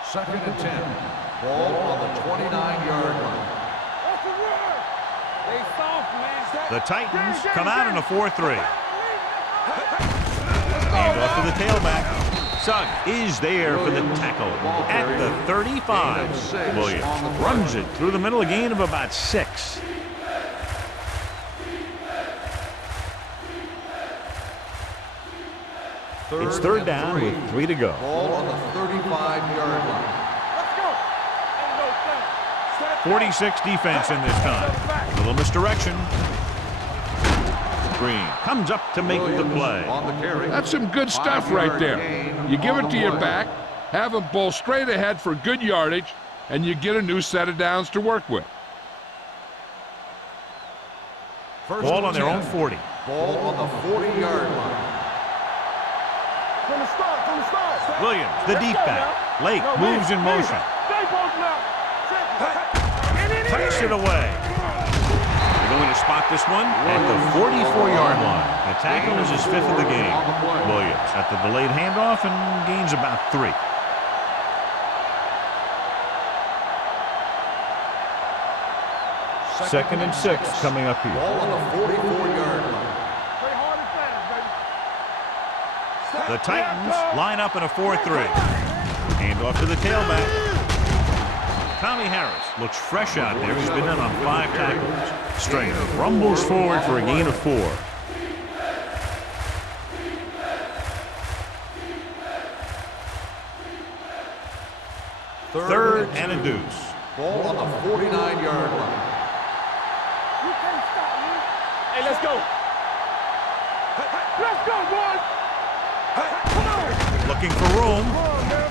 Second and 10. Ball on the 29-yard line. What's the word? They soft, man. The Titans come out in a 4-3. Hand off to the tailback. Sugg is there for the tackle at the 35. Williams runs it through the middle, a gain of about 6. It's third down with 3 to go. Ball on the 35-yard line. Let's go. Ain't no thing. 46 defense in this time. Little misdirection. Green comes up to make the play. On the carry. That's some good stuff right there. You give it to your back, have him pull straight ahead for good yardage, and you get a new set of downs to work with. Ball on their own 40. Ball on the 40-yard line. From the start. Williams, the deep back. Lake moves in motion. Stay both now. Takes it away. They're going to spot this one at the 44-yard line. The tackle is his 5th of the game. Williams at the delayed handoff and gains about 3. Second and 6 coming up here. Ball on the 44-yard line. Play hard and fast, baby. The Titans line up in a 4-3. Hand off to the tailback. Tommy Harris looks fresh out there. He's been in on 5 tackles. Stringer rumbles forward for a gain of 4. Third and a deuce. Ball on the 49-yard line. You can't stop me. Hey, let's go. Let's go, boys. Come on. Looking for room. Come on, man.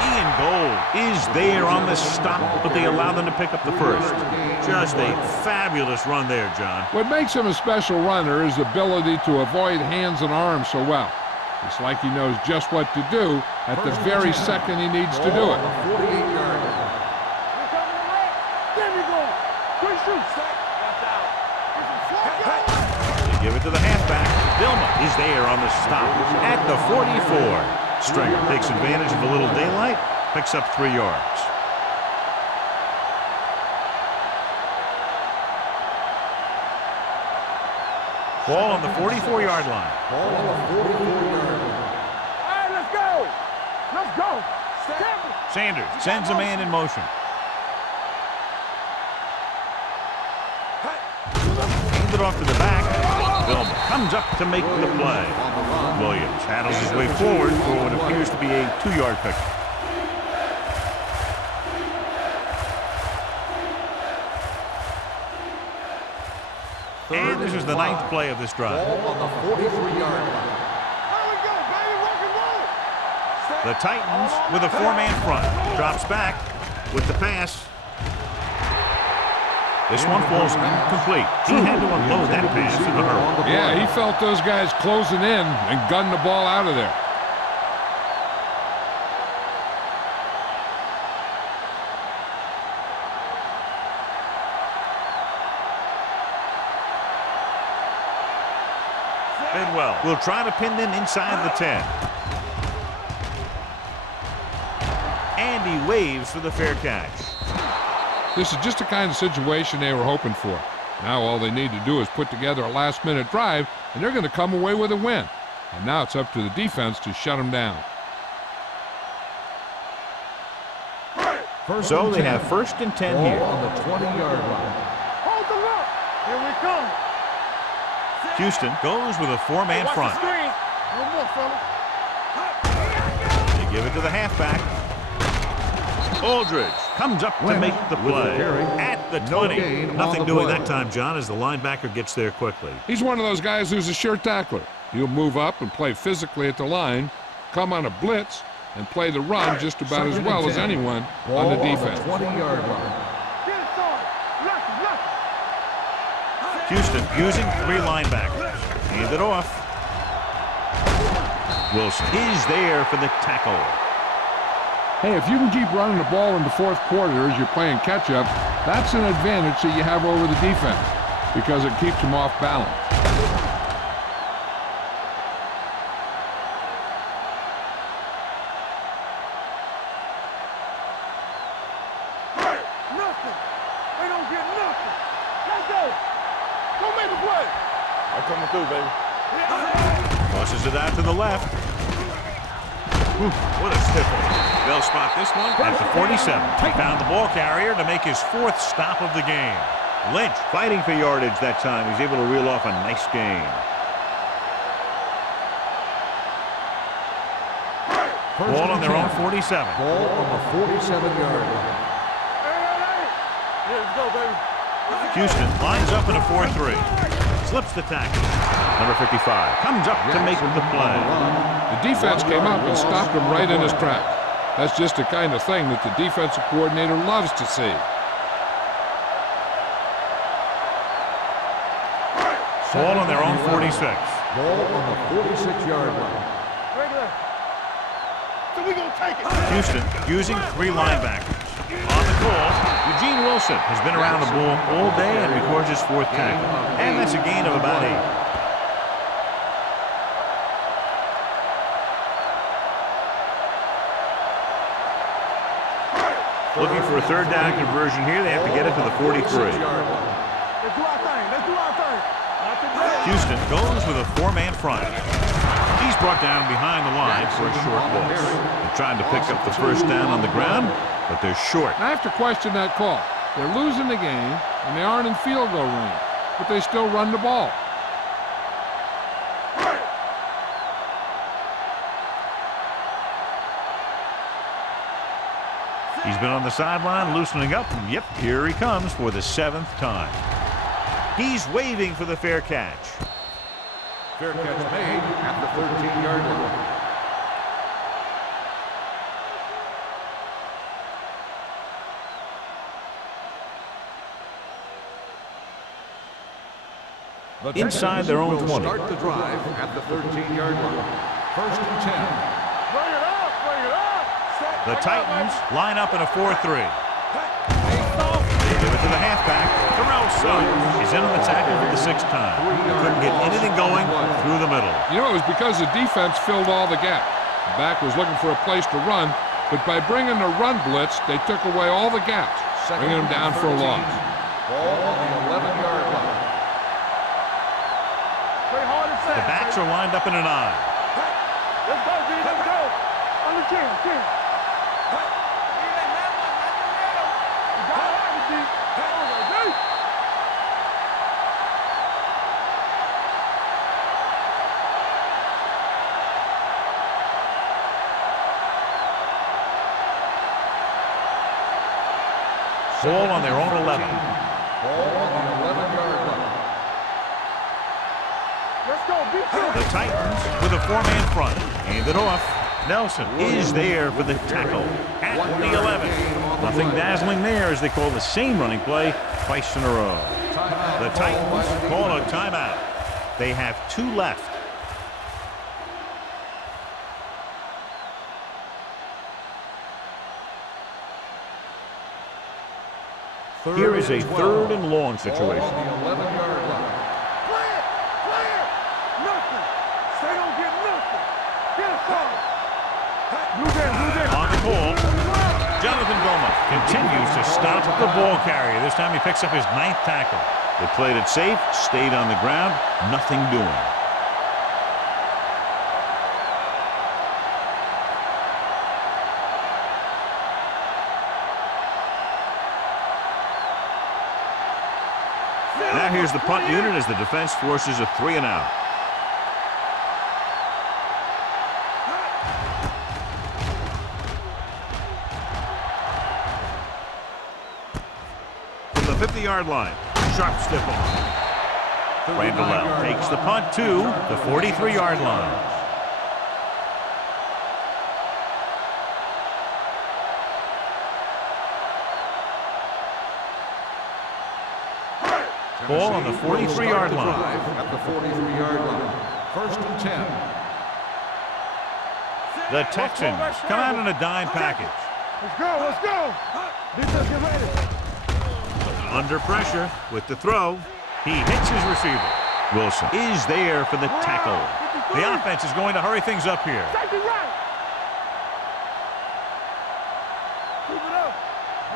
Ian Gold is there on the stop, but they allow them to pick up the first. Just a fabulous run there, John. What makes him a special runner is the ability to avoid hands and arms so well. It's like he knows just what to do at the very second he needs to do it. 48-yard line. There we go. Good shoot. Watch out. They give it to the halfback. Vilma is there on the stop at the 44. Stringer takes advantage of a little daylight, picks up 3 yards. Ball on the 44-yard line. Ball on the 44-yard line. All right, let's go. Let's go. Sanders sends a man in motion. Hands it off to the back. Vilma comes up to make the play. Williams handles his way forward for what appears to be a 2-yard pickup. And this is the 9th play of this drive. Ball on the 43-yard line. There we go, baby. Rock and roll. The Titans with a 4-man front. Drops back with the pass. This one falls incomplete. He had to unload that pass in a hurry. Yeah, he felt those guys closing in and gunned the ball out of there. Bidwell will try to pin them inside the 10. And he waves for the fair catch. This is just the kind of situation they were hoping for. Now all they need to do is put together a last-minute drive, and they're going to come away with a win. And now it's up to the defense to shut them down. So they have 1st and 10 here. Ball on the 20-yard line. Hold the look. Here we come. Houston goes with a 4-man Watch front. the screen. No more, fella. They give it to the halfback. Aldridge comes up to make the play at the 20. Nothing doing that time, John, as the linebacker gets there quickly. He's one of those guys who's a sure tackler. He'll move up and play physically at the line, come on a blitz, and play the run just about as well as anyone on the defense. 20-yard line. Get it started. Lucky. Houston using 3 linebackers. Hand it off. Wilson is there for the tackle. Hey, if you can keep running the ball in the 4th quarter as you're playing catch-up, that's an advantage that you have over the defense because it keeps them off balance. Nothing. They don't get nothing. Let's go. Go make a play. I'm coming through, baby. Tosses it out to the left. What a stiff one. They'll spot this one at the 47. He found the ball carrier to make his 4th stop of the game. Lynch fighting for yardage that time. He's able to reel off a nice gain. Ball on their own 47. Ball on the 47-yard line. Here, let's go, baby. Houston lines up in a 4-3. Slips the tackle. Number 55 comes up to make the play. The defense came up and stopped him right in his track. That's just the kind of thing that the defensive coordinator loves to see. Ball on their own 46. Ball on the 46-yard line. Regular. So we gonna take it. Houston using 3 linebackers. On the call, Eugene Wilson has been around the ball all day and records his 4th tackle. And that's a gain of about 8. Looking for a 3rd down conversion here. They have to get it to the 43. Let's do our thing. Let's do our thing. Houston goes with a 4-man front. He's brought down behind the line for a short loss. They're trying to pick up the first down on the ground, but they're short. I have to question that call. They're losing the game, and they aren't in field goal range, but they still run the ball. He's been on the sideline loosening up, and yep, here he comes for the 7th time. He's waving for the fair catch. Fair catch made at the 13-yard line. Inside their own 20. Start the drive at the 13-yard line. 1st and 10. Bring it up, bring it up. The Titans line up in a 4-3. They give it to the halfback. Terrell Suggs is in on the tackle for the 6th time. Couldn't get anything going through the middle. You know, it was because the defense filled all the gap. The back was looking for a place to run, but by bringing the run blitz, they took away all the gaps, bringing them down for a loss. Ball on the 11-yard line. Play hard and fast. The backs are lined up in an I. Let's go, D. Let's go. On the 10. You got it, D. Ball on their own 11. Ball on the 11-yard line. Let's go, beat you. The Titans with a 4-man front. Hand it off. Nelson is there for the tackle at the 11. Nothing dazzling there as they call the same running play twice in a row. The Titans call a timeout. They have 2 left. Here is a 3rd and long situation. Ball on the 11-yard line. Play it. Nothing. They don't get nothing. Get us on. Blue down. On the call, Jonathan Goma continues to stop the ball carrier. This time he picks up his 9th tackle. They played it safe, stayed on the ground, nothing doing. Now here's the punt unit as the defense forces a 3 and out. From the 50-yard line, sharp stiff arm. Randall takes the punt to the 43-yard line. Ball on the 43-yard line. At the 43-yard line. 1st and 10. The Texans come out in a dime package. Let's go. Defense, get ready. Under pressure with the throw. He hits his receiver. Wilson is there for the tackle. The offense is going to hurry things up here. Safety right. Keep it up.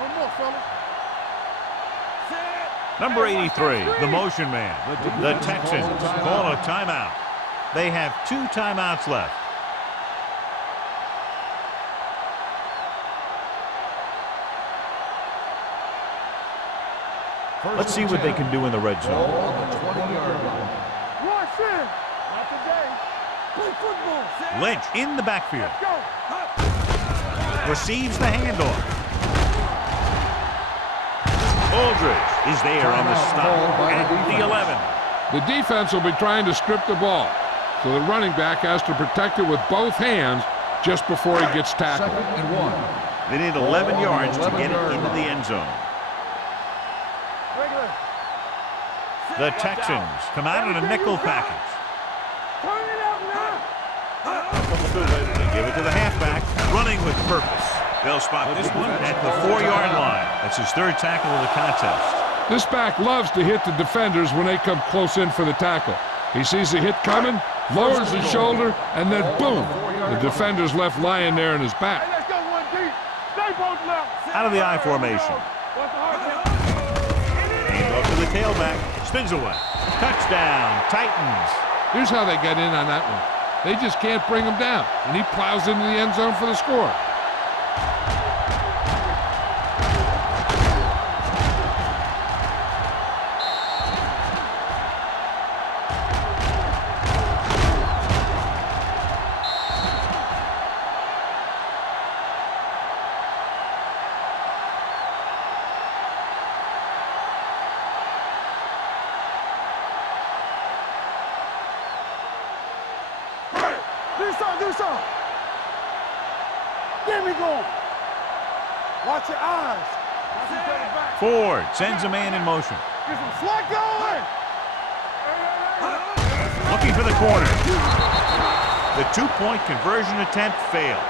One more, fellas. Number 83, the motion man. The Texans call a timeout. They have 2 timeouts left. Let's see what they can do in the red zone. Ball on the 20-yard line. Watch in. Not today. Play football. Lynch in the backfield. Let's go. Receives the handoff. Aldridge is there on the stop at the 11. The defense will be trying to strip the ball, so the running back has to protect it with both hands just before he gets tackled. 2nd and 1. They need 11 yards to get it into the end zone. Regular. The Texans come out in a nickel package. Turn it out now. They give it to the halfback, running with purpose. They'll spot this one at the 4-yard line. That's his 3rd tackle of the contest. This back loves to hit the defenders when they come close in for the tackle. He sees the hit coming, lowers his shoulder, and then boom, the defender's left lying there in his back. Hey, let's go one deep. Stay both left. Out of the I formation. What's the hard hit? Hand off to the tailback. Spins away. Touchdown, Titans. Here's how they get in on that one. They just can't bring him down, and he plows into the end zone for the score. Do something. Get me going. Watch your eyes. Watch each other back. Ford sends a man in motion. Get some slack going. Looking for the corner. The two-point conversion attempt fails.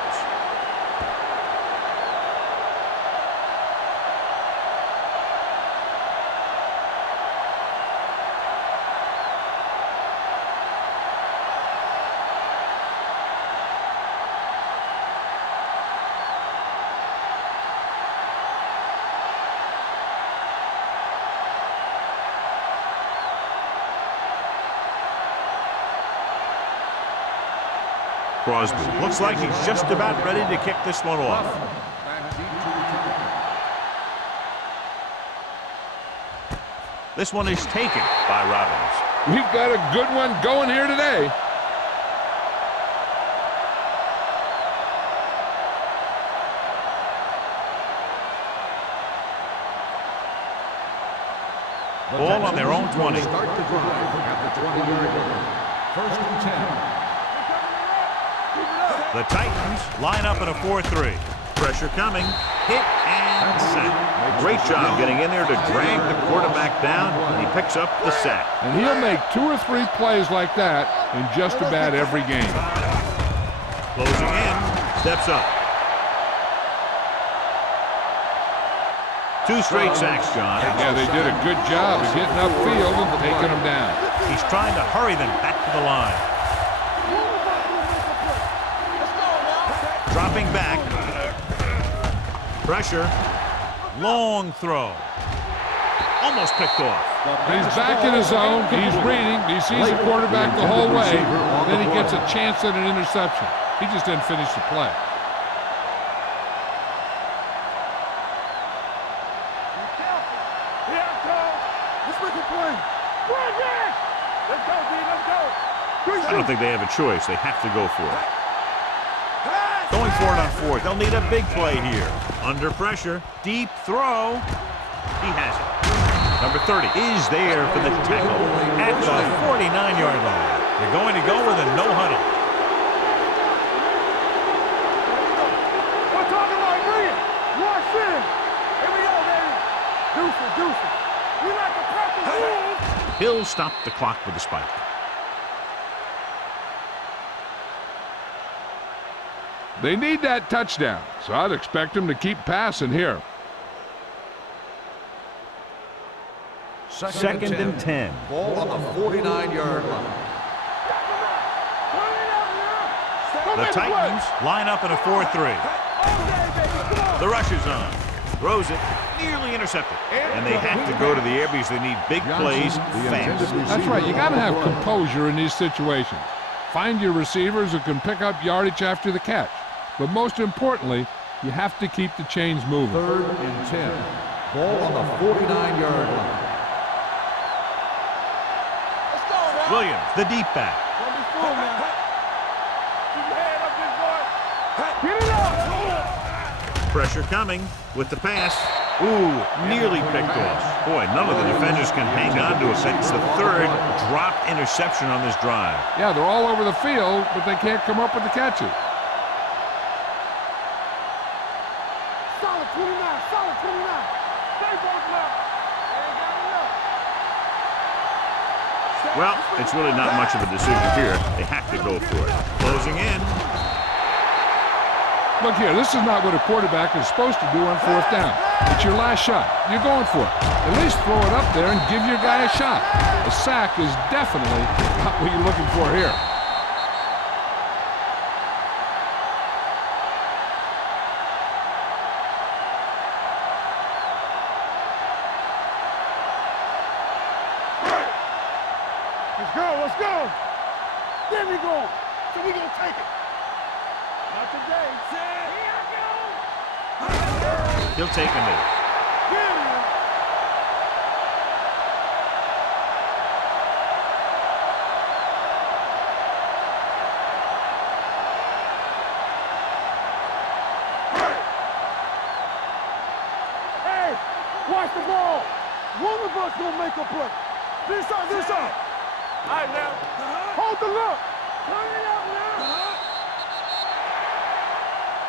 Crosby looks like he's just about ready to kick this one off. This one is taken by Robbins. We've got a good one going here today. Ball on their own 20. Start the drive at the 20-yard line. First and 10. The Titans line up in a 4-3. Pressure coming. Hit and sack. Great job getting in there to drag the quarterback down, and he picks up the sack. And he'll make 2 or 3 plays like that in just about every game. Closing in. Steps up. 2 straight sacks, John. Yeah, they did a good job of getting upfield and taking them down. He's trying to hurry them back to the line. Dropping back. Pressure. Long throw. Almost picked off. He's back in his zone. He's reading. He sees the quarterback the whole way. Then he gets a chance at an interception. He just didn't finish the play. I don't think they have a choice. They have to go for it. Going for it on 4th. They'll need a big play here. Under pressure. Deep throw. He has it. Number 30 is there for the tackle at the 49-yard line. They're going to go with a no huddle. We're talking about bring it. Watch this. Here we go, baby. Deuce it. We like to practice rules. He'll stop the clock with a spike. They need that touchdown, so I'd expect them to keep passing here. Second and 10. Ball on the 49-yard line. The Titans line up in a 4-3. The rush is on. Throws it. Nearly intercepted. And they have to go to the air because they need big plays fast. That's right. You got to have composure in these situations. Find your receivers who can pick up yardage after the catch. But most importantly, you have to keep the chains moving. 3rd and 10. Ball on the 49-yard line. Let's go, man. Williams, the deep back. Don't be fooled, man. Keep your head up, big boy. Get it up. Pressure coming with the pass. Ooh, nearly picked off. Boy, none of the defenders can hang on to it. That's the 3rd dropped interception on this drive. Yeah, they're all over the field, but they can't come up with the catches. Solid 29. Stay both left. Ain't got enough. Well, it's really not much of a decision here. They have to go for it. Closing in. Look here, this is not what a quarterback is supposed to do on 4th down. It's your last shot. You're going for it. At least throw it up there and give your guy a shot. A sack is definitely not what you're looking for here. Let's go. Get me going. so we gonna take it. Not today. He'll take a knee. Hey, watch the ball. One of us gonna make a play. This up, this up. All right, now. Hold the look. Turn it up now.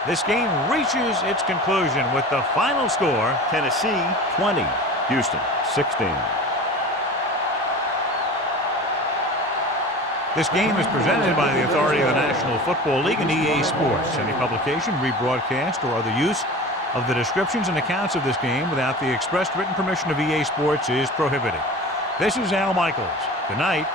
This game reaches its conclusion with the final score, Tennessee 20, Houston 16. This game is presented by the authority of the National Football League and EA Sports. Any publication, rebroadcast, or other use of the descriptions and accounts of this game without the expressed written permission of EA Sports is prohibited. This is Al Michaels. Good night.